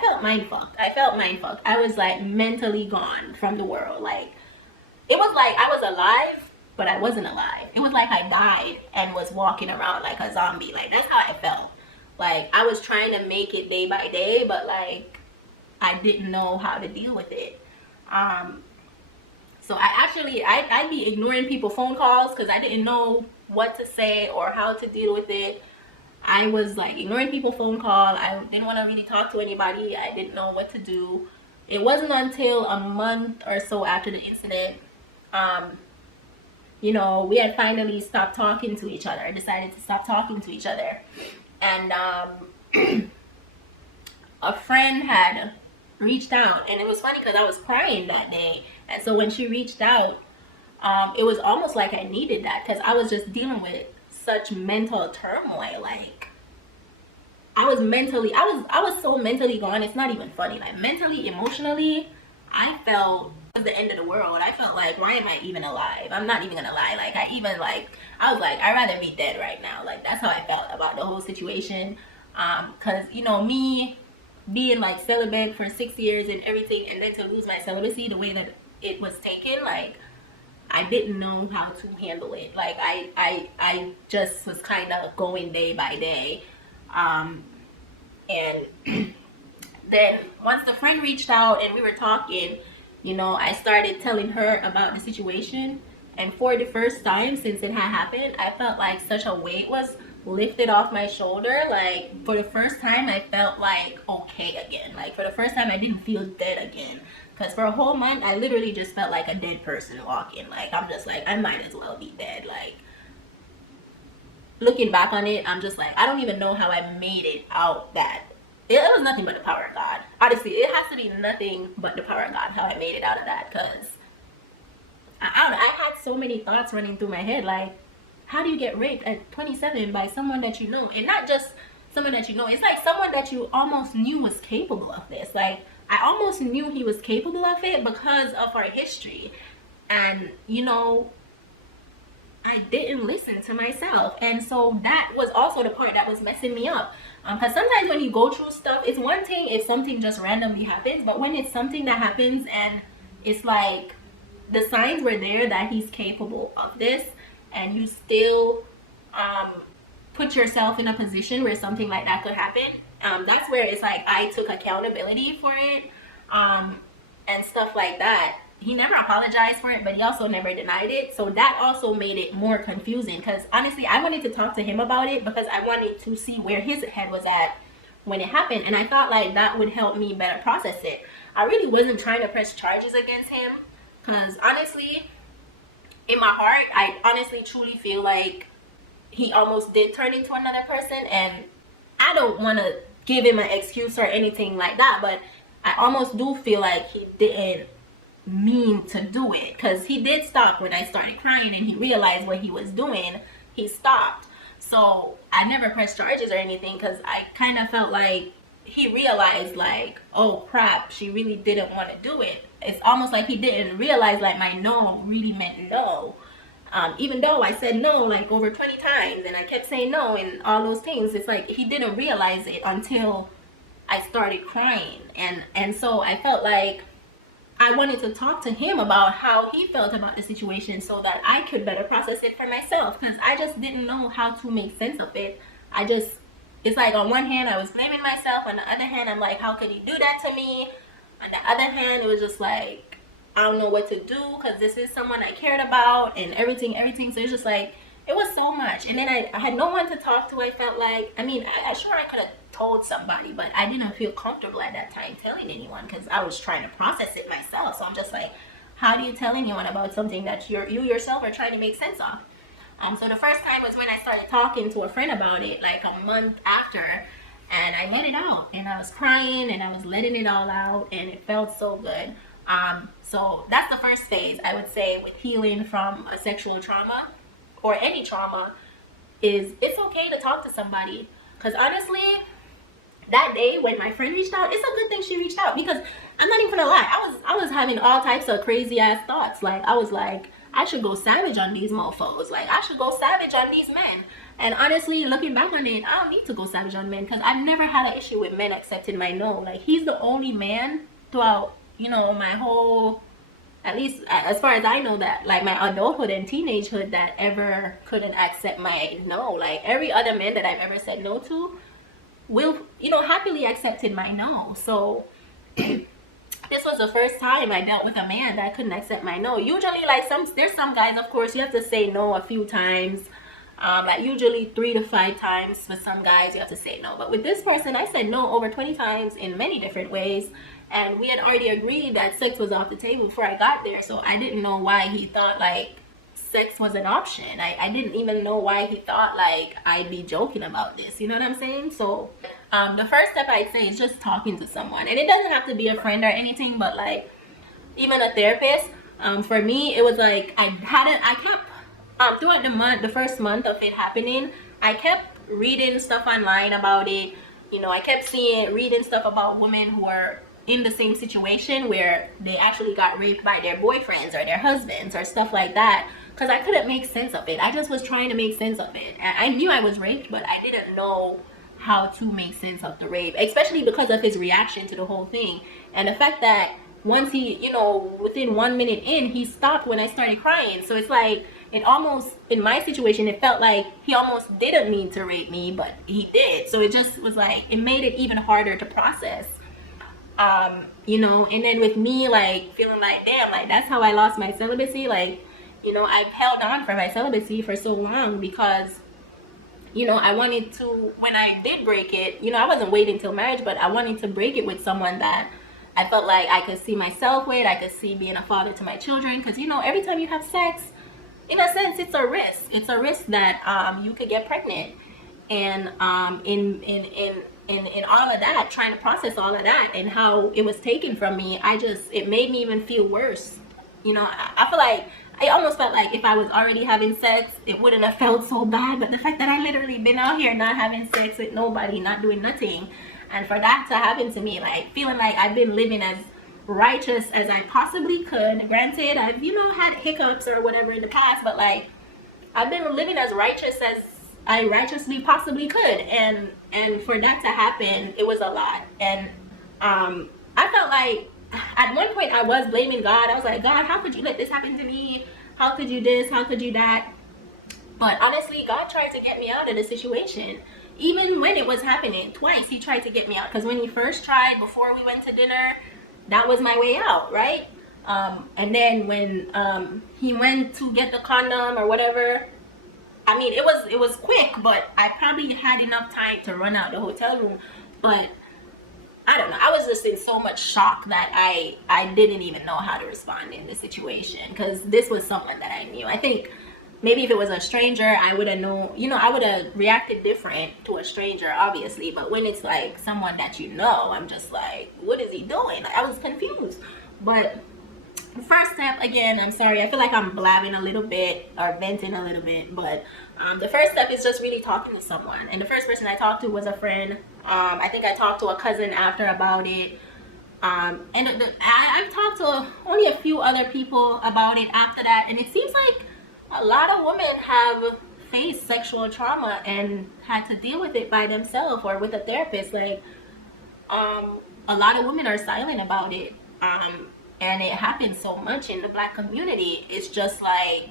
felt mindfucked. I was like mentally gone from the world. Like it was like I was alive, but I wasn't alive. It was like I died and was walking around like a zombie. Like that's how I felt. Like I was trying to make it day by day, but like I didn't know how to deal with it. So I'd be ignoring people's phone calls because I didn't know what to say or how to deal with it. I was like ignoring people's phone call. I didn't want to really talk to anybody. I didn't know what to do. It wasn't until a month or so after the incident, we had finally stopped talking to each other. I decided to stop talking to each other. And a friend had reached out, and it was funny because I was crying that day. And so when she reached out, it was almost like I needed that because I was just dealing with such mental turmoil. Like I was so mentally gone. It's not even funny. Like mentally, emotionally, I felt it was the end of the world. I felt like, why am I even alive? I'm not even gonna lie. Like I was like, I'd rather be dead right now. Like that's how I felt about the whole situation. Cause me being like celibate for 6 years and everything, and then to lose my celibacy the way that it was taken, like I didn't know how to handle it. Like I just was kind of going day by day. And then once the friend reached out and we were talking, I started telling her about the situation. And for the first time since it had happened, I felt like such a weight was lifted off my shoulder. Like for the first time I felt like okay again. Like for the first time I didn't feel dead again. Because for a whole month I literally just felt like a dead person walking. Like I'm just like, I might as well be dead. Like looking back on it, I'm just like, I don't even know how I made it out that. It was nothing but the power of God. Honestly, it has to be nothing but the power of God how I made it out of that. Because I don't know, I had so many thoughts running through my head. Like, how do you get raped at 27 by someone that you know? And not just someone that you know. It's like someone that you almost knew was capable of this. Like, I almost knew he was capable of it because of our history. And, I didn't listen to myself. And so that was also the part that was messing me up. Because sometimes when you go through stuff, it's one thing if something just randomly happens. But when it's something that happens and it's like the signs were there that he's capable of this, and you still put yourself in a position where something like that could happen, that's where it's like I took accountability for it and stuff like that. He never apologized for it, but he also never denied it. So that also made it more confusing because honestly, I wanted to talk to him about it because I wanted to see where his head was at when it happened. And I thought like that would help me better process it. I really wasn't trying to press charges against him because honestly, in my heart, I honestly truly feel like he almost did turn into another person. And I don't want to give him an excuse or anything like that, but I almost do feel like he didn't mean to do it because he did stop when I started crying and he realized what he was doing. He stopped. So I never pressed charges or anything because I kind of felt like he realized like, oh crap, she really didn't want to do it. It's almost like he didn't realize like my no really meant no. Even though I said no like over 20 times and I kept saying no and all those things, it's like he didn't realize it until I started crying. And so I felt like I wanted to talk to him about how he felt about the situation so that I could better process it for myself because I just didn't know how to make sense of it. I just it's like on one hand I was blaming myself, on the other hand I'm like, how could he do that to me? On the other hand, it was just like, I don't know what to do, because this is someone I cared about and everything. So it's just like, it was so much. And then I had no one to talk to. I felt like, I mean, I sure I could have told somebody, but I didn't feel comfortable at that time telling anyone, because I was trying to process it myself. So I'm just like, how do you tell anyone about something that you yourself are trying to make sense of? So the first time was when I started talking to a friend about it, like a month after, and I let it out, and I was crying and I was letting it all out, and it felt so good. So that's the first phase, I would say, with healing from a sexual trauma or any trauma, is it's okay to talk to somebody. Because honestly, that day when my friend reached out, it's a good thing she reached out, because I'm not even gonna lie, I was having all types of crazy ass thoughts. Like, I was like, I should go savage on these mofos. Like, I should go savage on these men. And honestly, looking back on it, I don't need to go savage on men, because I've never had an issue with men accepting my no. Like, he's the only man throughout, you know, my whole, at least as far as I know, that like my adulthood and teenagehood, that ever couldn't accept my no. Like, every other man that I've ever said no to will, you know, happily accepted my no. So this was the first time I dealt with a man that couldn't accept my no. Usually, like, there's some guys, of course, you have to say no a few times. Like usually 3 to 5 times. For some guys, you have to say no. But with this person, I said no over 20 times in many different ways. And we had already agreed that sex was off the table before I got there. So I didn't know why he thought like sex was an option. I didn't even know why he thought like I'd be joking about this. You know what I'm saying? So the first step I'd say is just talking to someone. And it doesn't have to be a friend or anything, but like even a therapist. For me, it was like I kept throughout the first month of it happening, I kept reading stuff online about it. You know, I kept reading stuff about women who are in the same situation where they actually got raped by their boyfriends or their husbands or stuff like that, because I couldn't make sense of it. I just was trying to make sense of it. I knew I was raped, but I didn't know how to make sense of the rape, especially because of his reaction to the whole thing. And the fact that once he, you know, within 1 minute in, he stopped when I started crying. So it's like, it almost, in my situation, it felt like he almost didn't mean to rape me, but he did. So it just was like, it made it even harder to process. You know, and then with me, like, feeling like, damn, like, that's how I lost my celibacy. Like, you know, I've held on for my celibacy for so long because, you know, I wanted to, when I did break it, you know, I wasn't waiting till marriage, but I wanted to break it with someone that I felt like I could see myself with. I could see being a father to my children. Because, you know, every time you have sex, in a sense, it's a risk. It's a risk that you could get pregnant. And in all of that, trying to process all of that and how it was taken from me, it made me even feel worse. You know, I feel like, I almost felt like if I was already having sex, it wouldn't have felt so bad. But the fact that I literally been out here not having sex with nobody, not doing nothing, and for that to happen to me, like feeling like I've been living as righteous as I possibly could. Granted, I've, you know, had hiccups or whatever in the past, but like I've been living as righteous as I righteously possibly could, and for that to happen, it was a lot. And I felt like at one point I was blaming God. I was like, God, how could you let this happen to me? How could you this? How could you that? But honestly, God tried to get me out of the situation. Even when it was happening, twice he tried to get me out. Because when he first tried, before we went to dinner, that was my way out, right? And then when he went to get the condom or whatever, I mean, it was quick, but I probably had enough time to run out the hotel room. But I don't know, I was just in so much shock that I didn't even know how to respond in this situation, because this was someone that I knew. I think maybe if it was a stranger, I would have known, you know, I would have reacted different to a stranger, obviously. But when it's like someone that you know, I'm just like, what is he doing? I was confused. But the first step, again, I'm sorry, I feel like I'm blabbing a little bit or venting a little bit, but the first step is just really talking to someone. And the first person I talked to was a friend. I think I talked to a cousin after about it. And I've talked to only a few other people about it after that. And it seems like a lot of women have faced sexual trauma and had to deal with it by themselves or with a therapist. Like, a lot of women are silent about it. And it happens so much in the Black community. It's just like,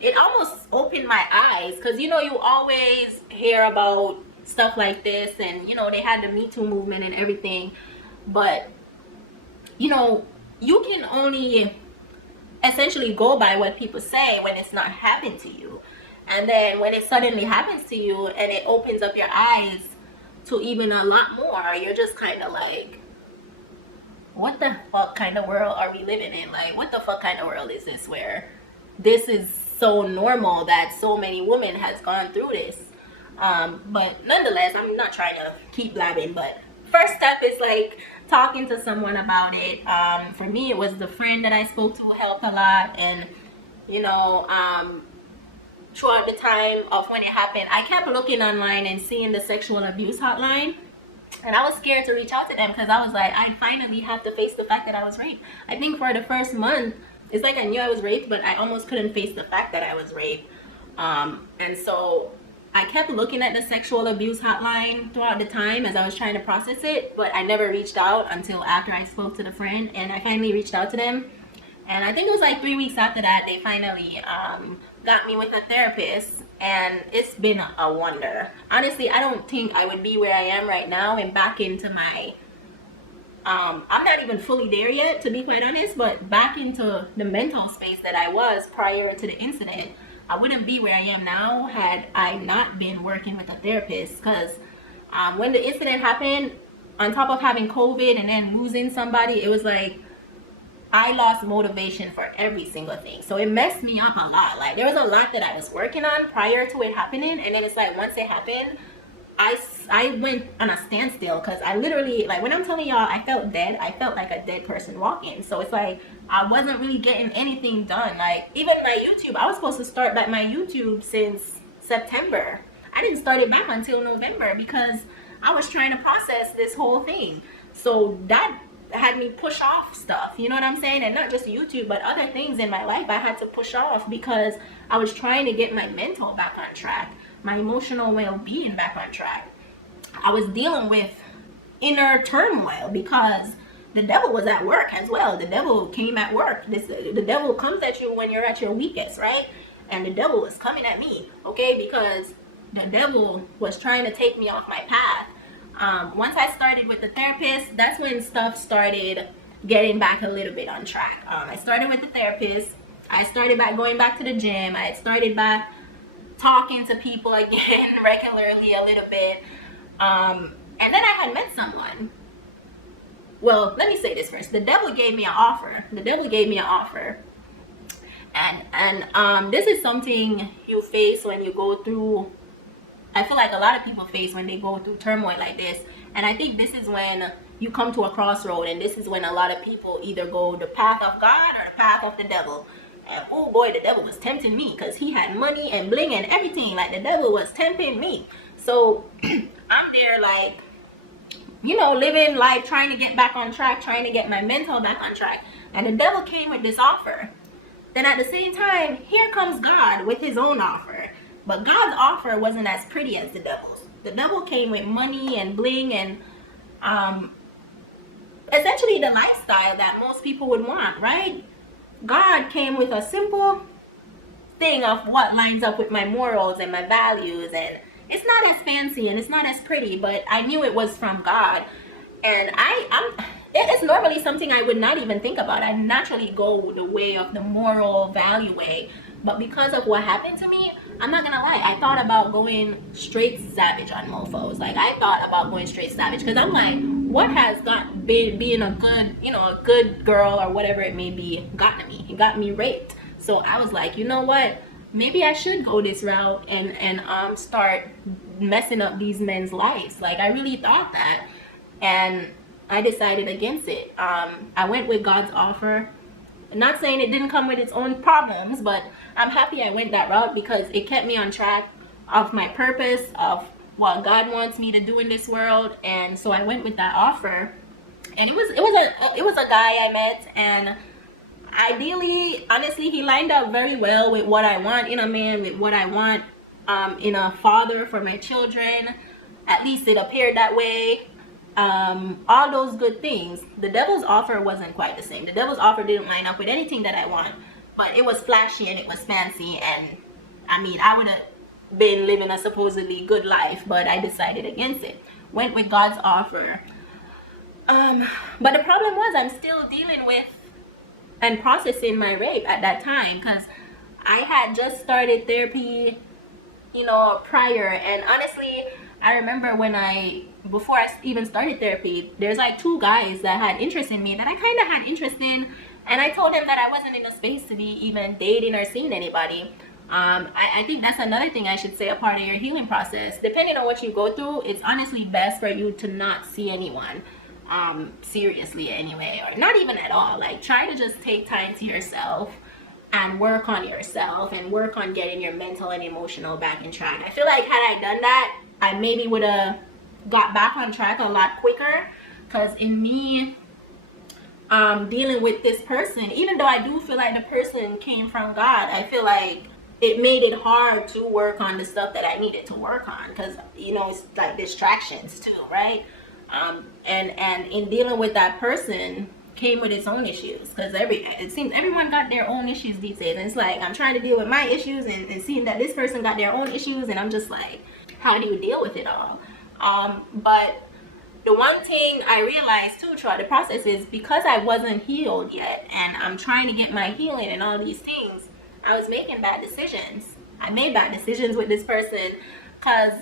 it almost opened my eyes, because you know, you always hear about stuff like this, and you know, they had the Me Too movement and everything. But you know, you can only essentially go by what people say when it's not happened to you. And then when it suddenly happens to you and it opens up your eyes to even a lot more, you're just kind of like, what the fuck kind of world are we living in? Like, what the fuck kind of world is this where this is so normal that so many women has gone through this? But nonetheless, I'm not trying to keep blabbing, but first step is like talking to someone about it. For me, it was the friend that I spoke to helped a lot. And you know, throughout the time of when it happened, I kept looking online and seeing the sexual abuse hotline, and I was scared to reach out to them because I was like, I finally have to face the fact that I was raped. I think for the first month, it's like I knew I was raped, but I almost couldn't face the fact that I was raped. And so I kept looking at the sexual abuse hotline throughout the time as I was trying to process it, but I never reached out until after I spoke to the friend, and I finally reached out to them. And I think it was like 3 weeks after that, they finally got me with a therapist, and it's been a wonder. Honestly, I don't think I would be where I am right now and back into my, I'm not even fully there yet, to be quite honest, but back into the mental space that I was prior to the incident. I wouldn't be where I am now had I not been working with a therapist, because when the incident happened, on top of having COVID and then losing somebody, it was like I lost motivation for every single thing. So it messed me up a lot. Like, there was a lot that I was working on prior to it happening, and then it's like once it happened, I went on a standstill, because I literally, like, when I'm telling y'all I felt dead, I felt like a dead person walking. So it's like I wasn't really getting anything done. Like, even my YouTube, I was supposed to start back my YouTube since September. I didn't start it back until November because I was trying to process this whole thing. So that had me push off stuff, you know what I'm saying? And not just YouTube, but other things in my life I had to push off because I was trying to get my mental back on track, my emotional well-being back on track. I was dealing with inner turmoil because the devil was at work as well. The devil came at work. The devil comes at you when you're at your weakest, right? And the devil was coming at me, okay? Because the devil was trying to take me off my path. Once I started with the therapist, that's when stuff started getting back a little bit on track. I started with the therapist. I started back going back to the gym. I started back talking to people again regularly a little bit. And then I had met someone. Well, let me say this first. The devil gave me an offer. The devil gave me an offer. And this is something you face when you go through, I feel like a lot of people face when they go through turmoil like this. And I think this is when you come to a crossroad, and this is when a lot of people either go the path of God or the path of the devil. And oh boy, the devil was tempting me because he had money and bling and everything. Like, the devil was tempting me. So I'm there like, you know, living life, trying to get back on track, trying to get my mental back on track. And the devil came with this offer. Then at the same time, here comes God with his own offer. But God's offer wasn't as pretty as the devil's. The devil came with money and bling and essentially the lifestyle that most people would want, right? God came with a simple thing of what lines up with my morals and my values, and it's not as fancy and it's not as pretty, but I knew it was from God. And it's normally something I would not even think about. I naturally go the way of the moral value way, but because of what happened to me, I'm not gonna lie, I thought about going straight savage on mofos. Like, I thought about going straight savage because I'm like, what has being a good, you know, a good girl or whatever it may be gotten me? It got me raped. So I was like, you know what? Maybe I should go this route and start messing up these men's lives. Like, I really thought that, and I decided against it. I went with God's offer. I'm not saying it didn't come with its own problems, but I'm happy I went that route because it kept me on track of my purpose, of what God wants me to do in this world. And so I went with that offer, and it was a guy I met, and ideally, honestly, he lined up very well with what I want in a man, with what I want in a father for my children. At least it appeared that way. All those good things. The devil's offer wasn't quite the same. The devil's offer didn't line up with anything that I want, but it was flashy and it was fancy, and I mean, I would have been living a supposedly good life, but I decided against it. Went with God's offer. But the problem was I'm still dealing with and processing my rape at that time, because I had just started therapy, prior. And honestly, I remember before I even started therapy, there's like 2 guys that had interest in me that I kind of had interest in, and I told them that I wasn't in a space to be even dating or seeing anybody. I think that's another thing I should say, a part of your healing process. Depending on what you go through, it's honestly best for you to not see anyone seriously anyway, or not even at all. Like, try to just take time to yourself and work on yourself and work on getting your mental and emotional back in track. I feel like had I done that, I maybe would have got back on track a lot quicker, because in me dealing with this person, even though I do feel like the person came from God, I feel like it made it hard to work on the stuff that I needed to work on, because it's like distractions too, right? And in dealing with that person came with its own issues, because it seems everyone got their own issues these days, and it's like I'm trying to deal with my issues and seeing that this person got their own issues, and I'm just like, how do you deal with it all? But the one thing I realized too throughout the process is, because I wasn't healed yet and I'm trying to get my healing and all these things, I was making bad decisions. I made bad decisions with this person, because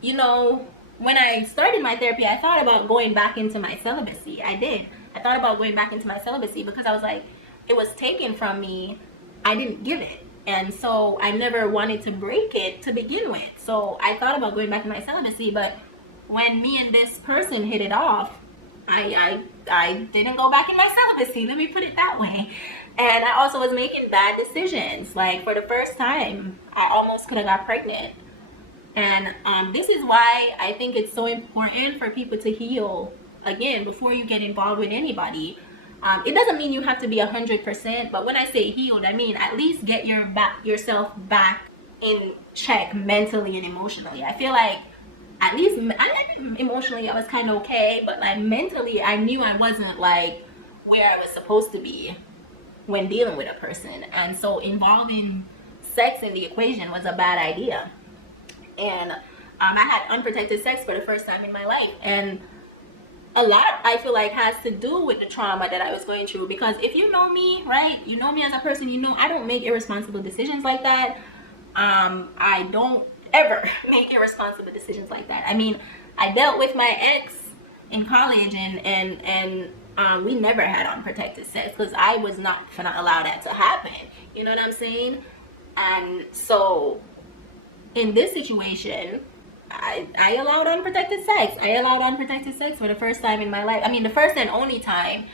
when I started my therapy, I thought about going back into my celibacy. I did. I thought about going back into my celibacy, because I was like, it was taken from me. I didn't give it. And so I never wanted to break it to begin with. So I thought about going back to my celibacy, but when me and this person hit it off, I didn't go back in my celibacy. Let me put it that way. And I also was making bad decisions. Like, for the first time, I almost could have got pregnant. And this is why I think it's so important for people to heal, again, before you get involved with anybody. It doesn't mean you have to be 100%, but when I say healed, I mean at least get yourself back in check mentally and emotionally. I feel like at least emotionally I was kind of okay, but like mentally I knew I wasn't like where I was supposed to be when dealing with a person. And so involving sex in the equation was a bad idea. And I had unprotected sex for the first time in my life, and a lot, I feel like, has to do with the trauma that I was going through. Because if you know me, right, you know me as a person, I don't make irresponsible decisions like that. I don't ever make irresponsible decisions like that. I mean, I dealt with my ex in college, and we never had unprotected sex, because I was not gonna allow that to happen. You know what I'm saying? And so in this situation, I allowed unprotected sex. I allowed unprotected sex for the first time in my life. I mean, the first and only time.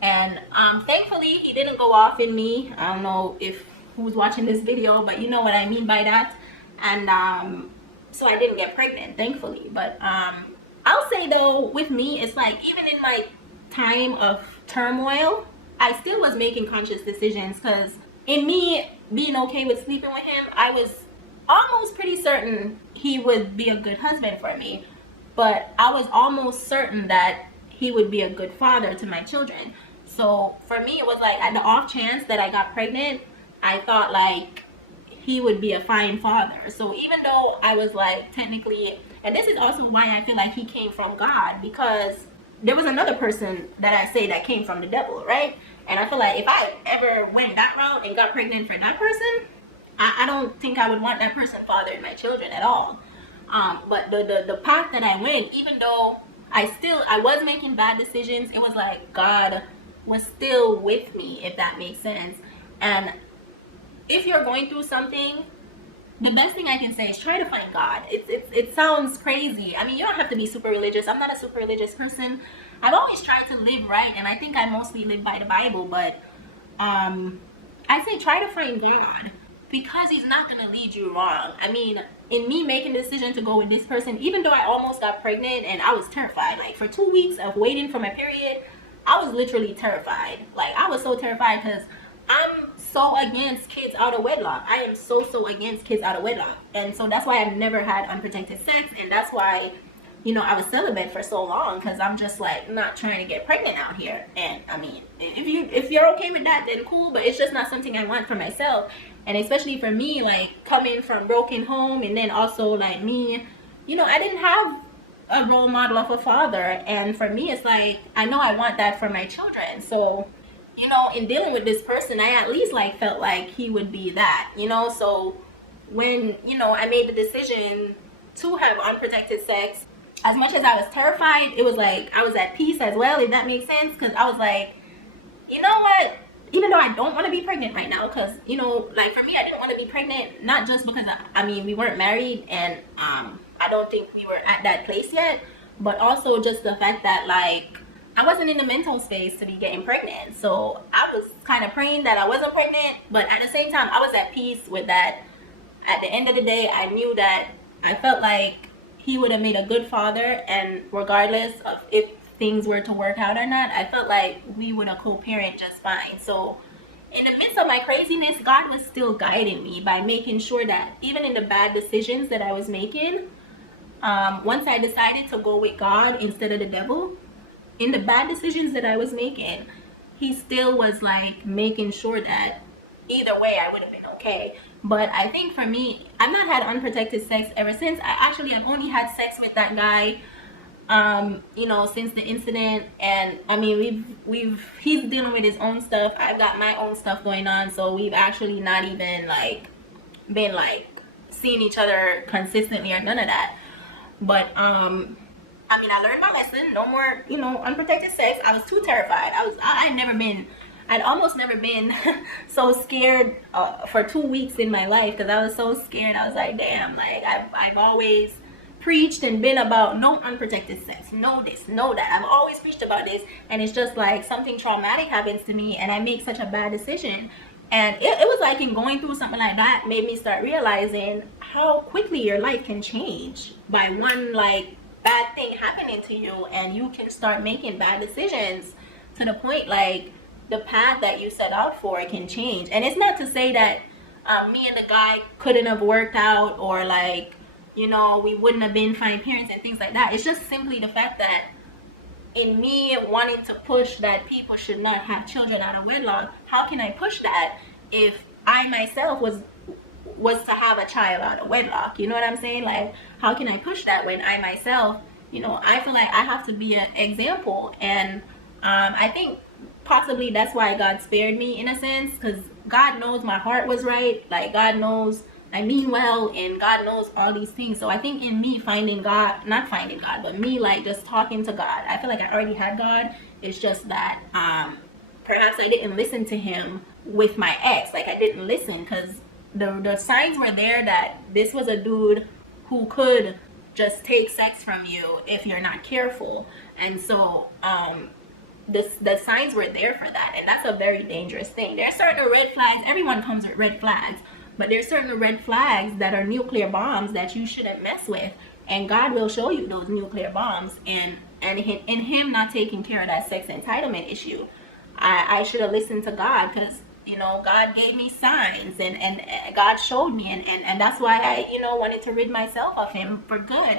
And thankfully, he didn't go off in me. I don't know who's watching this video, but you know what I mean by that. And so I didn't get pregnant, thankfully. But I'll say though, with me, it's like, even in my time of turmoil, I still was making conscious decisions, because in me being okay with sleeping with him, I was almost pretty certain he would be a good husband for me, but I was almost certain that he would be a good father to my children. So for me, it was like, at the off chance that I got pregnant, I thought like he would be a fine father. So even though I was like technically, and this is also why I feel like he came from God, because there was another person that I say that came from the devil, right? And I feel like if I ever went that route and got pregnant for that person, I don't think I would want that person fathering my children at all. But the path that I went, even though I was making bad decisions, it was like God was still with me, if that makes sense. And if you're going through something, the best thing I can say is try to find God. It sounds crazy. I mean, you don't have to be super religious. I'm not a super religious person. I've always tried to live right, and I think I mostly live by the Bible, but I say try to find God, because he's not going to lead you wrong. I mean, in me making the decision to go with this person, even though I almost got pregnant and I was terrified, like for 2 weeks of waiting for my period, I was literally terrified. Like, I was so terrified, because I'm so against kids out of wedlock. I am so against kids out of wedlock. And so that's why I've never had unprotected sex, and that's why, I was celibate for so long, because I'm just like not trying to get pregnant out here. And I mean, if you're okay with that, then cool, but it's just not something I want for myself. And especially for me, like coming from broken home, and then also like me, I didn't have a role model of a father. And for me, it's like, I know I want that for my children. So, in dealing with this person, I at least like felt like he would be that, so when, I made the decision to have unprotected sex, as much as I was terrified, it was like I was at peace as well, if that makes sense. Because I was like, you know what, even though I don't want to be pregnant right now, because like for me, I didn't want to be pregnant, not just because we weren't married, and I don't think we were at that place yet, but also just the fact that like I wasn't in the mental space to be getting pregnant. So I was kind of praying that I wasn't pregnant, but at the same time I was at peace with that. At the end of the day, I knew that I felt like he would have made a good father, and regardless of if things were to work out or not, I felt like we would have co-parent just fine. So in the midst of my craziness, God was still guiding me by making sure that even in the bad decisions that I was making, once I decided to go with God instead of the devil, in the bad decisions that I was making, he still was like making sure that either way I would have been okay. But I think for me, I've not had unprotected sex ever since. I've only had sex with that guy since the incident. And I mean, he's dealing with his own stuff, I've got my own stuff going on, so we've actually not even like been like seeing each other consistently or none of that. But I learned my lesson. No more, unprotected sex. I was too terrified. I'd almost never been so scared for 2 weeks in my life, because I was so scared. I was like, damn, like I've always preached and been about no unprotected sex, no this, no that. I've always preached about this, and it's just like something traumatic happens to me and I make such a bad decision. And it was like in going through something like that made me start realizing how quickly your life can change by one like bad thing happening to you, and you can start making bad decisions to the point like the path that you set out for can change. And it's not to say that me and the guy couldn't have worked out, or like we wouldn't have been fine parents and things like that. It's just simply the fact that in me wanting to push that people should not have children out of wedlock, how can I push that if I myself was to have a child out of wedlock? You know what I'm saying? Like, how can I push that when I myself, I feel like I have to be an example. And I think possibly that's why God spared me in a sense, because God knows my heart was right. Like, God knows I mean well, and God knows all these things. So I think in me not finding God, but me like just talking to God, I feel like I already had God. It's just that perhaps I didn't listen to him with my ex. Like, I didn't listen, because the signs were there that this was a dude who could just take sex from you if you're not careful. And so the signs were there for that, and that's a very dangerous thing. There are certain red flags. Everyone comes with red flags, but there's certain red flags that are nuclear bombs that you shouldn't mess with, and God will show you those nuclear bombs. And in him not taking care of that sex entitlement issue, I should have listened to God, because God gave me signs, and God showed me, and that's why I wanted to rid myself of him for good.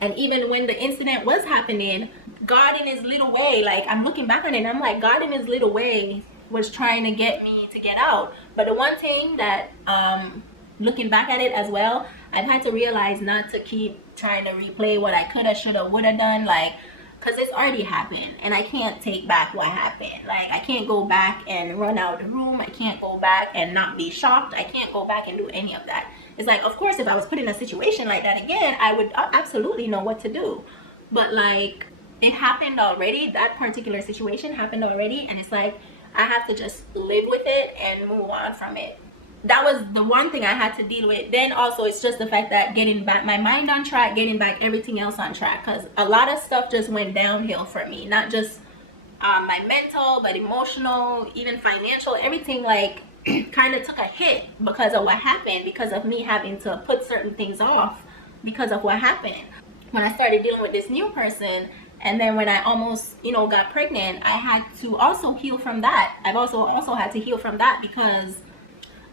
And even when the incident was happening, God in his little way, like I'm looking back on it and I'm like, God in his little way was trying to get me to get out. But the one thing that looking back at it as well, I've had to realize not to keep trying to replay what I coulda, shoulda, woulda done, like, because it's already happened and I can't take back what happened. Like, I can't go back and run out of the room. I can't go back and not be shocked. I can't go back and do any of that. It's like, of course, if I was put in a situation like that again, I would absolutely know what to do. But like, it happened already. That particular situation happened already, and it's like I have to just live with it and move on from it. That was the one thing I had to deal with. Then also, it's just the fact that getting back my mind on track, getting back everything else on track, because a lot of stuff just went downhill for me. Not just my mental, but emotional, even financial. Everything like kind of took a hit because of what happened, because of me having to put certain things off because of what happened. When I started dealing with this new person, and then when I almost, got pregnant, I had to also heal from that. I've also had to heal from that, because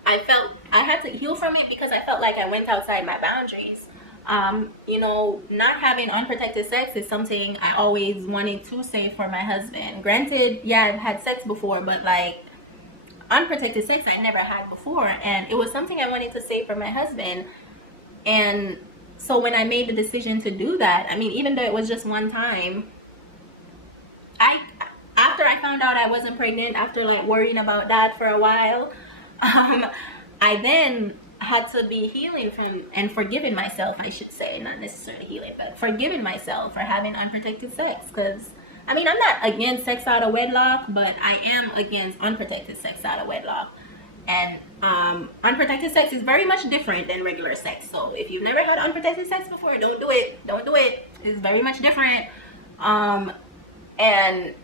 I had to heal from it because I felt like I went outside my boundaries. Not having unprotected sex is something I always wanted to say for my husband. Granted, yeah, I've had sex before, but like, unprotected sex I never had before, and it was something I wanted to save for my husband. And so when I made the decision to do that, I mean, even though it was just one time, after I found out I wasn't pregnant, after like worrying about that for a while, I then had to be healing from and forgiving myself, I should say, not necessarily healing, but forgiving myself for having unprotected sex. Because I mean, I'm not against sex out of wedlock, but I am against unprotected sex out of wedlock. And unprotected sex is very much different than regular sex. So if you've never had unprotected sex before, don't do it. Don't do it. It's very much different. And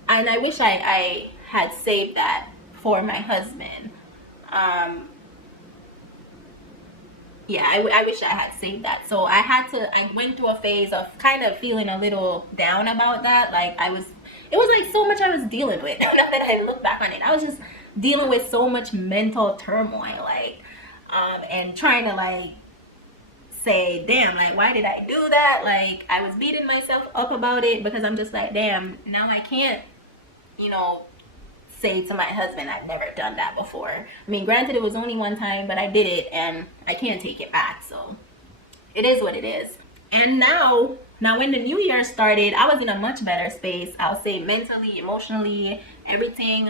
I wish I had saved that for my husband. Yeah, I wish I had saved that. So I went through a phase of kind of feeling a little down about that. Like it was like so much I was dealing with. Now that I look back on it, I was just dealing with so much mental turmoil, like, and trying to like say, damn, like, why did I do that? Like, I was beating myself up about it because I'm just like, damn, now I can't, say to my husband, I've never done that before. I mean, granted, it was only one time, but I did it and I can't take it back. So it is what it is. And now when the new year started, I was in a much better space. I'll say mentally, emotionally, everything.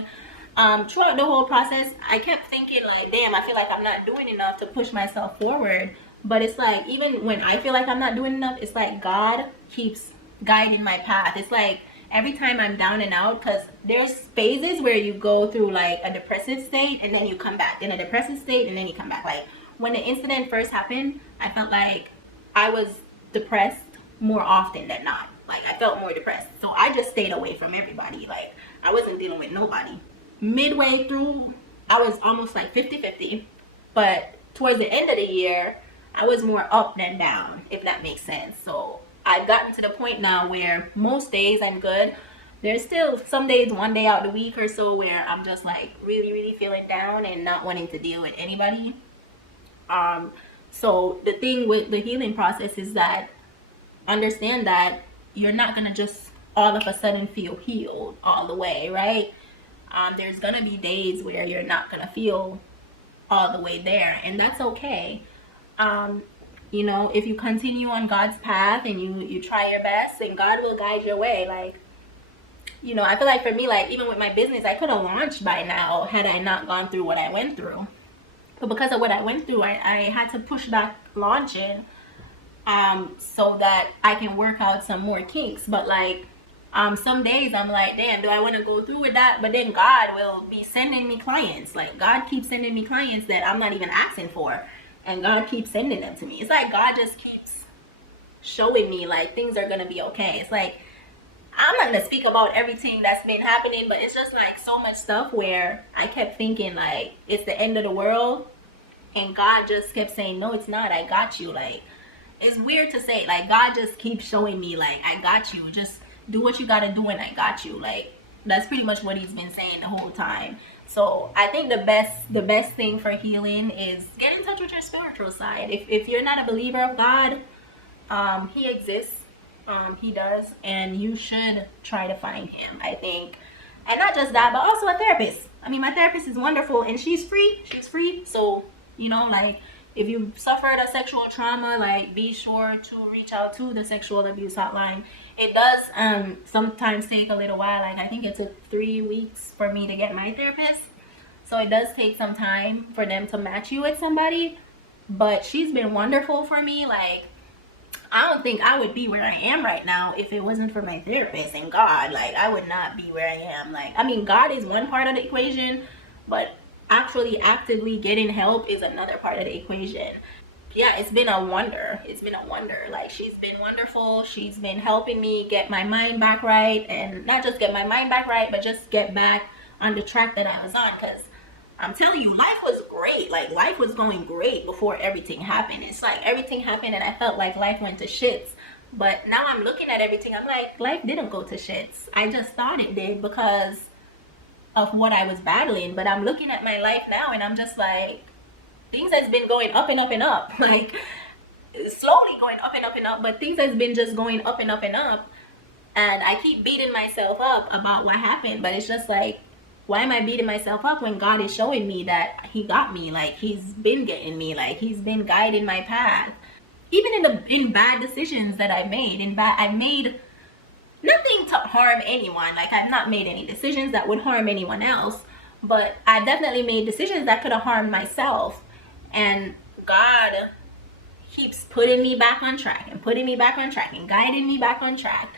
Throughout the whole process, I kept thinking like, damn, I feel like I'm not doing enough to push myself forward. But it's like, even when I feel like I'm not doing enough, it's like God keeps guiding my path. It's like every time I'm down and out, because there's phases where you go through like a depressive state and then you come back, in a depressive state and then you come back. Like when the incident first happened, I felt like I was depressed more often than not. Like I felt more depressed. So I just stayed away from everybody. Like I wasn't dealing with nobody. Midway through, I was almost like 50-50. But towards the end of the year, I was more up than down, if that makes sense. So I've gotten to the point now where most days I'm good. There's still some days, one day out the week or so, where I'm just like really, really feeling down and not wanting to deal with anybody. So the thing with the healing process is that understand that you're not gonna just all of a sudden feel healed all the way, right? There's gonna be days where you're not gonna feel all the way there, and that's okay. If you continue on God's path and you try your best, and God will guide your way. Like, I feel like for me, like even with my business, I could have launched by now had I not gone through what I went through. But because of what I went through, I had to push back launching so that I can work out some more kinks. But like some days I'm like, damn, do I want to go through with that? But then God will be sending me clients. Like God keeps sending me clients that I'm not even asking for. And God keeps sending them to me. It's like God just keeps showing me like things are going to be okay. It's like, I'm not going to speak about everything that's been happening, but it's just like so much stuff where I kept thinking like it's the end of the world. And God just kept saying, no, it's not. I got you. Like, it's weird to say. Like, God just keeps showing me like, I got you. Just do what you got to do and I got you. Like, that's pretty much what he's been saying the whole time. So I think the best thing for healing is get in touch with your spiritual side. If you're not a believer of God, he exists, he does, and you should try to find him, I think. And not just that, but also a therapist. I mean, my therapist is wonderful and she's free. So, like if you suffered a sexual trauma, like be sure to reach out to the sexual abuse hotline. It does sometimes take a little while. Like I think it took 3 weeks for me to get my therapist. So it does take some time for them to match you with somebody. But she's been wonderful for me. Like I don't think I would be where I am right now if it wasn't for my therapist and God. Like I would not be where I am. Like, I mean, God is one part of the equation, but actually actively getting help is another part of the equation. Yeah, it's been a wonder. Like she's been wonderful. She's been helping me get my mind back right, and not just get my mind back right, but just get back on the track that I was on. Because I'm telling you, life was great. Like life was going great before everything happened. It's like everything happened and I felt like life went to shits. But now I'm looking at everything, I'm like, life didn't go to shits. I just thought it did because of what I was battling. But I'm looking at my life now and I'm just like, things has been going up and up and up. Like slowly going up and up and up, but things has been just going up and up and up. And I keep beating myself up about what happened, but it's just like, why am I beating myself up when God is showing me that he got me? Like, he's been getting me, like he's been guiding my path. Even in bad decisions that I made, I made nothing to harm anyone. Like, I've not made any decisions that would harm anyone else, but I definitely made decisions that could have harmed myself. And God keeps putting me back on track and putting me back on track and guiding me back on track.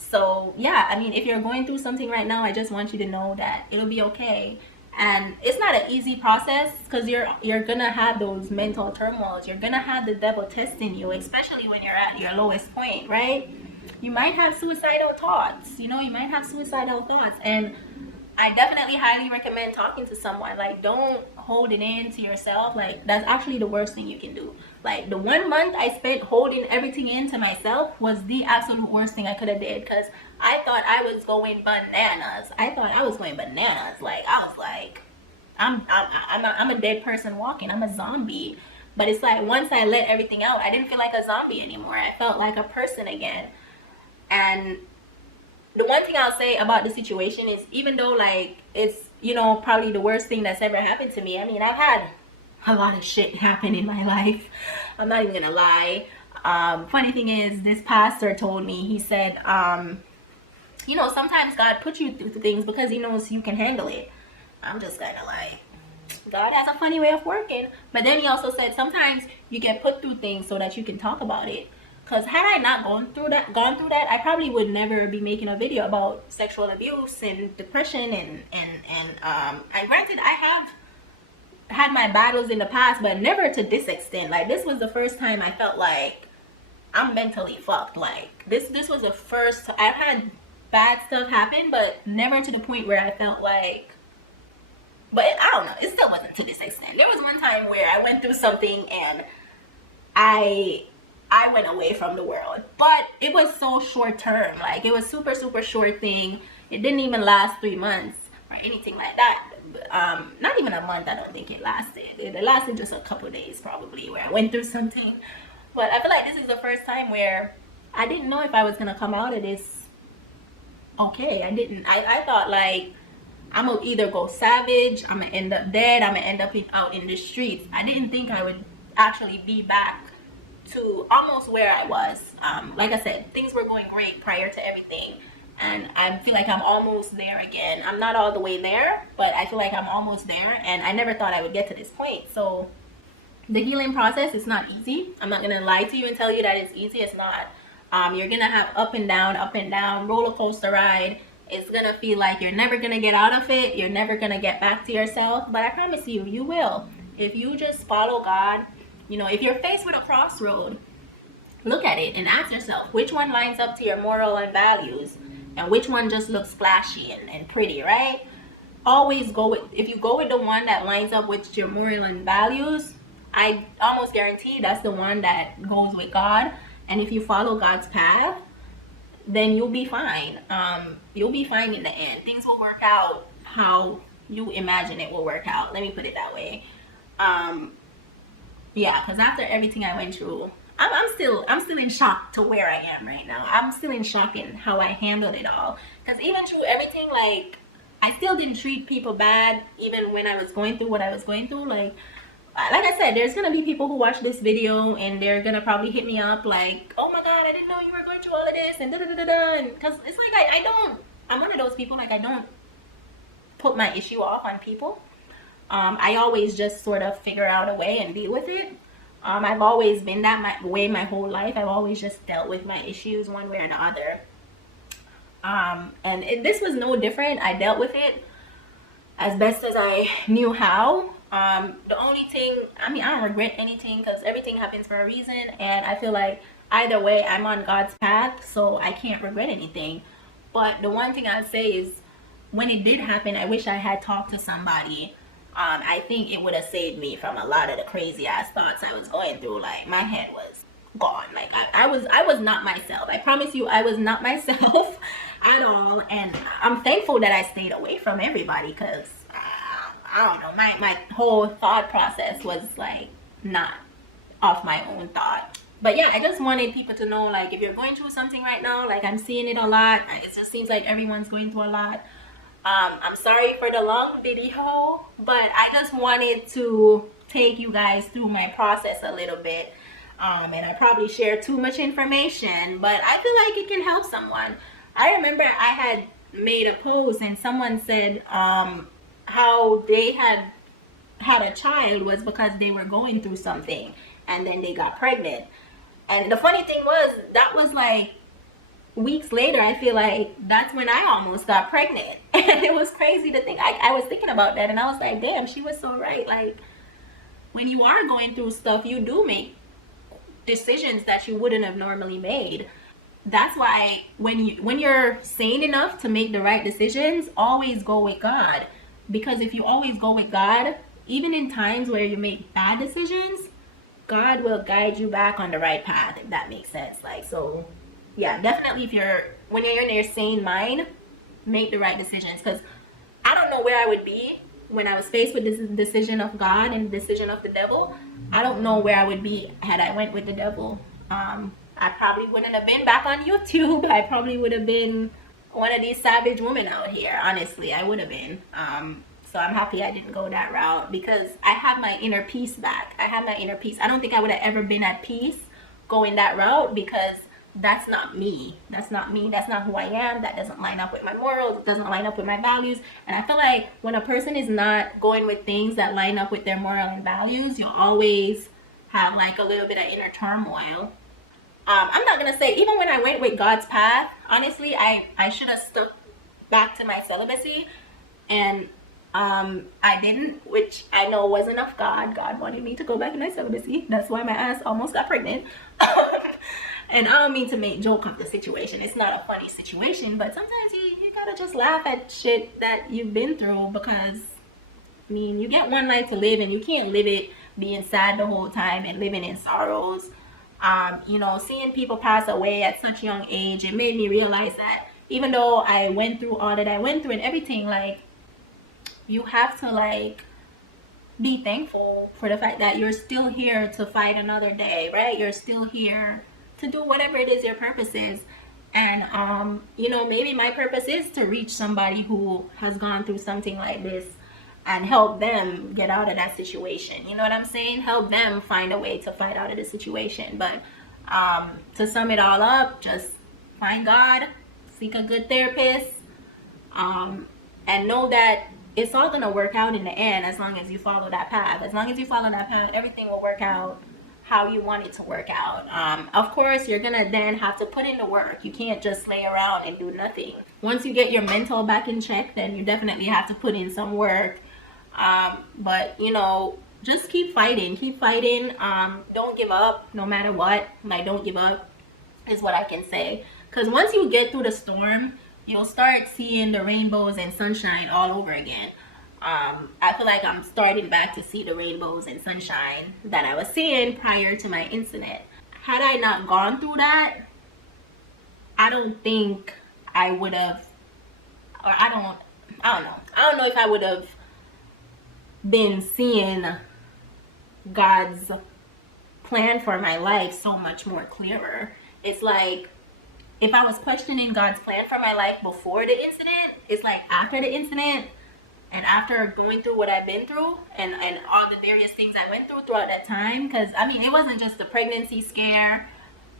So yeah, I mean, if you're going through something right now, I just want you to know that it'll be okay. And it's not an easy process, because you're gonna have those mental turmoils. You're gonna have the devil testing you, especially when you're at your lowest point, right? You might have suicidal thoughts, you might have suicidal thoughts. And I definitely highly recommend talking to someone. Like, don't hold it in to yourself. Like, that's actually the worst thing you can do. Like, the 1 month I spent holding everything in to myself was the absolute worst thing I could have did, because I thought I was going bananas. Like, I was like, I'm a dead person walking. I'm a zombie. But it's like, once I let everything out, I didn't feel like a zombie anymore. I felt like a person again. And the one thing I'll say about the situation is, even though like it's probably the worst thing that's ever happened to me, I mean, I've had a lot of shit happen in my life. I'm not even gonna lie. Funny thing is, this pastor told me, he said, sometimes God puts you through things because he knows you can handle it. I'm just kind of like, God has a funny way of working. But then he also said, sometimes you get put through things so that you can talk about it. Because had I not gone through that, I probably would never be making a video about sexual abuse and depression and granted, I have had my battles in the past, but never to this extent. Like, this was the first time I felt like I'm mentally fucked. Like, this was the first. I've had bad stuff happen, but never to the point where I felt like. But I don't know. It still wasn't to this extent. There was one time where I went through something and I went away from the world, but it was so short term. Like, it was super short thing. It didn't even last 3 months or anything like that. Not even a month. I don't think it lasted. It lasted just a couple days probably, where I went through something. But I feel like this is the first time where I didn't know if I was gonna come out of this okay. I thought like, I'm gonna either go savage, I'm gonna end up dead, I'm gonna end up out in the streets. I didn't think I would actually be back to almost where I was. Like I said, things were going great prior to everything, and I feel like I'm almost there again. I'm not all the way there, but I feel like I'm almost there, and I never thought I would get to this point. So the healing process is not easy. I'm not gonna lie to you and tell you that it's easy. It's not. You're gonna have up and down, roller coaster ride. It's gonna feel like you're never gonna get out of it. You're never gonna get back to yourself, but I promise you, you will. If you just follow God. If you're faced with a crossroad, look at it and ask yourself, which one lines up to your moral and values, and which one just looks flashy and pretty, right? Always if you go with the one that lines up with your moral and values, I almost guarantee that's the one that goes with God. And if you follow God's path, then you'll be fine. You'll be fine in the end. Things will work out how you imagine it will work out. Let me put it that way. Yeah, because after everything I went through, I'm still in shock to where I am right now. I'm still in shock in how I handled it all. Because even through everything, like, I still didn't treat people bad, even when I was going through what I was going through. Like I said, there's gonna be people who watch this video and they're gonna probably hit me up like, oh my God, I didn't know you were going through all of this and da da da da. And because it's like I'm one of those people, like, I don't put my issue off on people. I always just sort of figure out a way and deal with it. I've always been that way my whole life. I've always just dealt with my issues one way or the other. This was no different. I dealt with it as best as I knew how. The only thing, I don't regret anything, because everything happens for a reason, and I feel like either way I'm on God's path, so I can't regret anything. But the one thing I'd say is, when it did happen, I wish I had talked to somebody. I think it would have saved me from a lot of the crazy ass thoughts I was going through. Like, my head was gone. Like, I was not myself. I promise you, I was not myself at all. And I'm thankful that I stayed away from everybody, because I don't know, my whole thought process was like not off my own thought. But yeah, I just wanted people to know, like, if you're going through something right now, like, I'm seeing it a lot. It just seems like everyone's going through a lot. I'm sorry for the long video, but I just wanted to take you guys through my process a little bit. And I probably share too much information, but I feel like it can help someone. I remember I had made a post and someone said how they had a child was because they were going through something and then they got pregnant. And the funny thing was, that was like weeks later. I feel like that's when I almost got pregnant. And it was crazy to think. I was thinking about that and I was like, damn, she was so right. Like, when you are going through stuff, you do make decisions that you wouldn't have normally made. That's why when you're sane enough to make the right decisions, always go with God. Because if you always go with God, even in times where you make bad decisions, God will guide you back on the right path, if that makes sense. Like, so yeah, definitely when you're in your sane mind, make the right decisions. Because I don't know where I would be when I was faced with this decision of God and the decision of the devil. I don't know where I would be had I went with the devil. I probably wouldn't have been back on YouTube. I probably would have been one of these savage women out here. Honestly, I would have been. So I'm happy I didn't go that route because I have my inner peace back. I have my inner peace. I don't think I would have ever been at peace going that route because that's not me. That's not me. That's not who I am. That doesn't line up with my morals. It doesn't line up with my values. And I feel like when a person is not going with things that line up with their moral and values, you'll always have like a little bit of inner turmoil. I'm not going to say, even when I went with God's path, honestly, I should have stuck back to my celibacy. And I didn't, which I know wasn't of God. God wanted me to go back in my celibacy. That's why my ass almost got pregnant. And I don't mean to make joke of the situation. It's not a funny situation, but sometimes you gotta just laugh at shit that you've been through because, I mean, you get one life to live and you can't live it being sad the whole time and living in sorrows. You know, seeing people pass away at such a young age, it made me realize that even though I went through all that I went through and everything, like, you have to, like, be thankful for the fact that you're still here to fight another day, right? You're still here to do whatever it is your purpose is. And you know, maybe my purpose is to reach somebody who has gone through something like this and help them get out of that situation. You know what I'm saying? Help them find a way to fight out of the situation. But to sum it all up, just find God, seek a good therapist, and know that it's all gonna work out in the end as long as you follow that path. As long as you follow that path, everything will work out how you want it to work out. Of course, you're gonna then have to put in the work. You can't just lay around and do nothing. Once you get your mental back in check, then you definitely have to put in some work. But you know, just keep fighting. Keep fighting. Don't give up, no matter what. Like, don't give up is what I can say. Because once you get through the storm, you'll start seeing the rainbows and sunshine all over again. I feel like I'm starting back to see the rainbows and sunshine that I was seeing prior to my incident. Had I not gone through that, I don't think I would have, or I don't know. I don't know if I would have been seeing God's plan for my life so much more clearer. It's like, if I was questioning God's plan for my life before the incident, it's like after the incident, and after going through what I've been through and all the various things I went through throughout that time, because I mean, it wasn't just the pregnancy scare,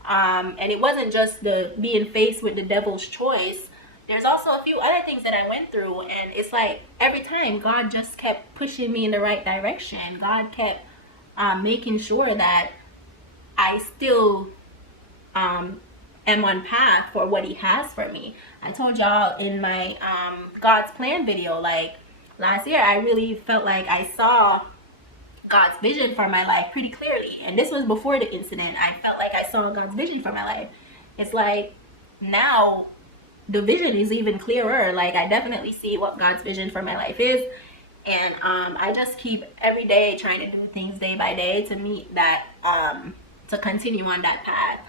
and it wasn't just the being faced with the devil's choice. There's also a few other things that I went through, and it's like every time God just kept pushing me in the right direction. God kept making sure that I still am on path for what he has for me. I told y'all in my God's plan video, like, last year, I really felt like I saw God's vision for my life pretty clearly. And this was before the incident. I felt like I saw God's vision for my life. It's like now the vision is even clearer. Like, I definitely see what God's vision for my life is. And I just keep every day trying to do things day by day to meet that, to continue on that path.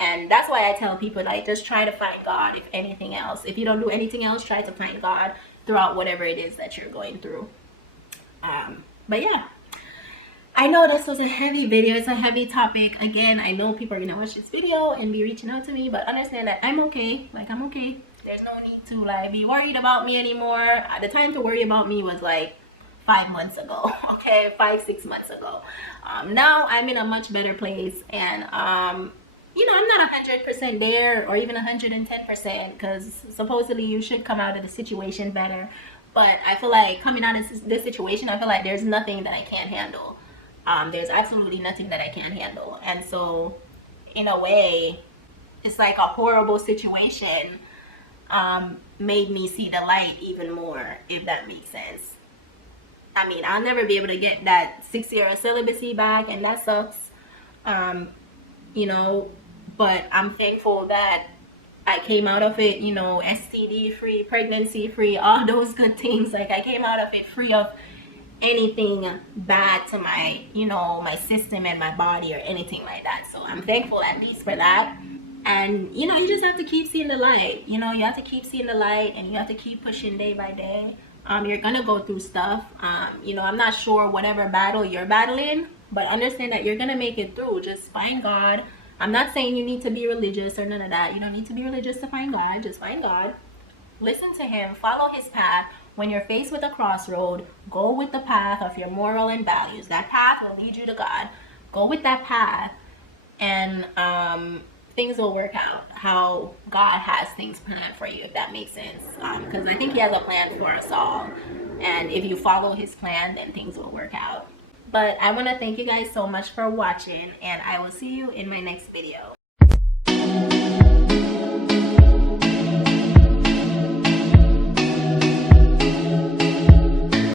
And that's why I tell people, like, just try to find God if anything else. If you don't do anything else, try to find God throughout whatever it is that you're going through. But yeah, I know this was a heavy video. It's a heavy topic. Again, I know people are gonna watch this video and be reaching out to me, but understand that I'm okay. Like, I'm okay. There's no need to like be worried about me anymore. The time to worry about me was like 5 months ago. Okay, 5-6 months ago. Now I'm in a much better place, and you know, I'm not 100% there or even 110%, because supposedly you should come out of the situation better. But I feel like coming out of this situation, I feel like there's nothing that I can't handle. There's absolutely nothing that I can't handle. And so, in a way, it's like a horrible situation made me see the light even more, if that makes sense. I mean, I'll never be able to get that 6 year of celibacy back, and that sucks. You know, but I'm thankful that I came out of it, you know, STD free, pregnancy free, all those good things. Like, I came out of it free of anything bad to my, you know, my system and my body or anything like that. So I'm thankful at least for that. And, you know, you just have to keep seeing the light. You know, you have to keep seeing the light, and you have to keep pushing day by day. You're gonna go through stuff. You know, I'm not sure whatever battle you're battling, but understand that you're gonna make it through. Just find God. I'm not saying you need to be religious or none of that. You don't need to be religious to find God. Just find God. Listen to him. Follow his path. When you're faced with a crossroad, go with the path of your moral and values. That path will lead you to God. Go with that path, and things will work out how God has things planned for you, if that makes sense. Because I think he has a plan for us all. And if you follow his plan, then things will work out. But I want to thank you guys so much for watching, and I will see you in my next video.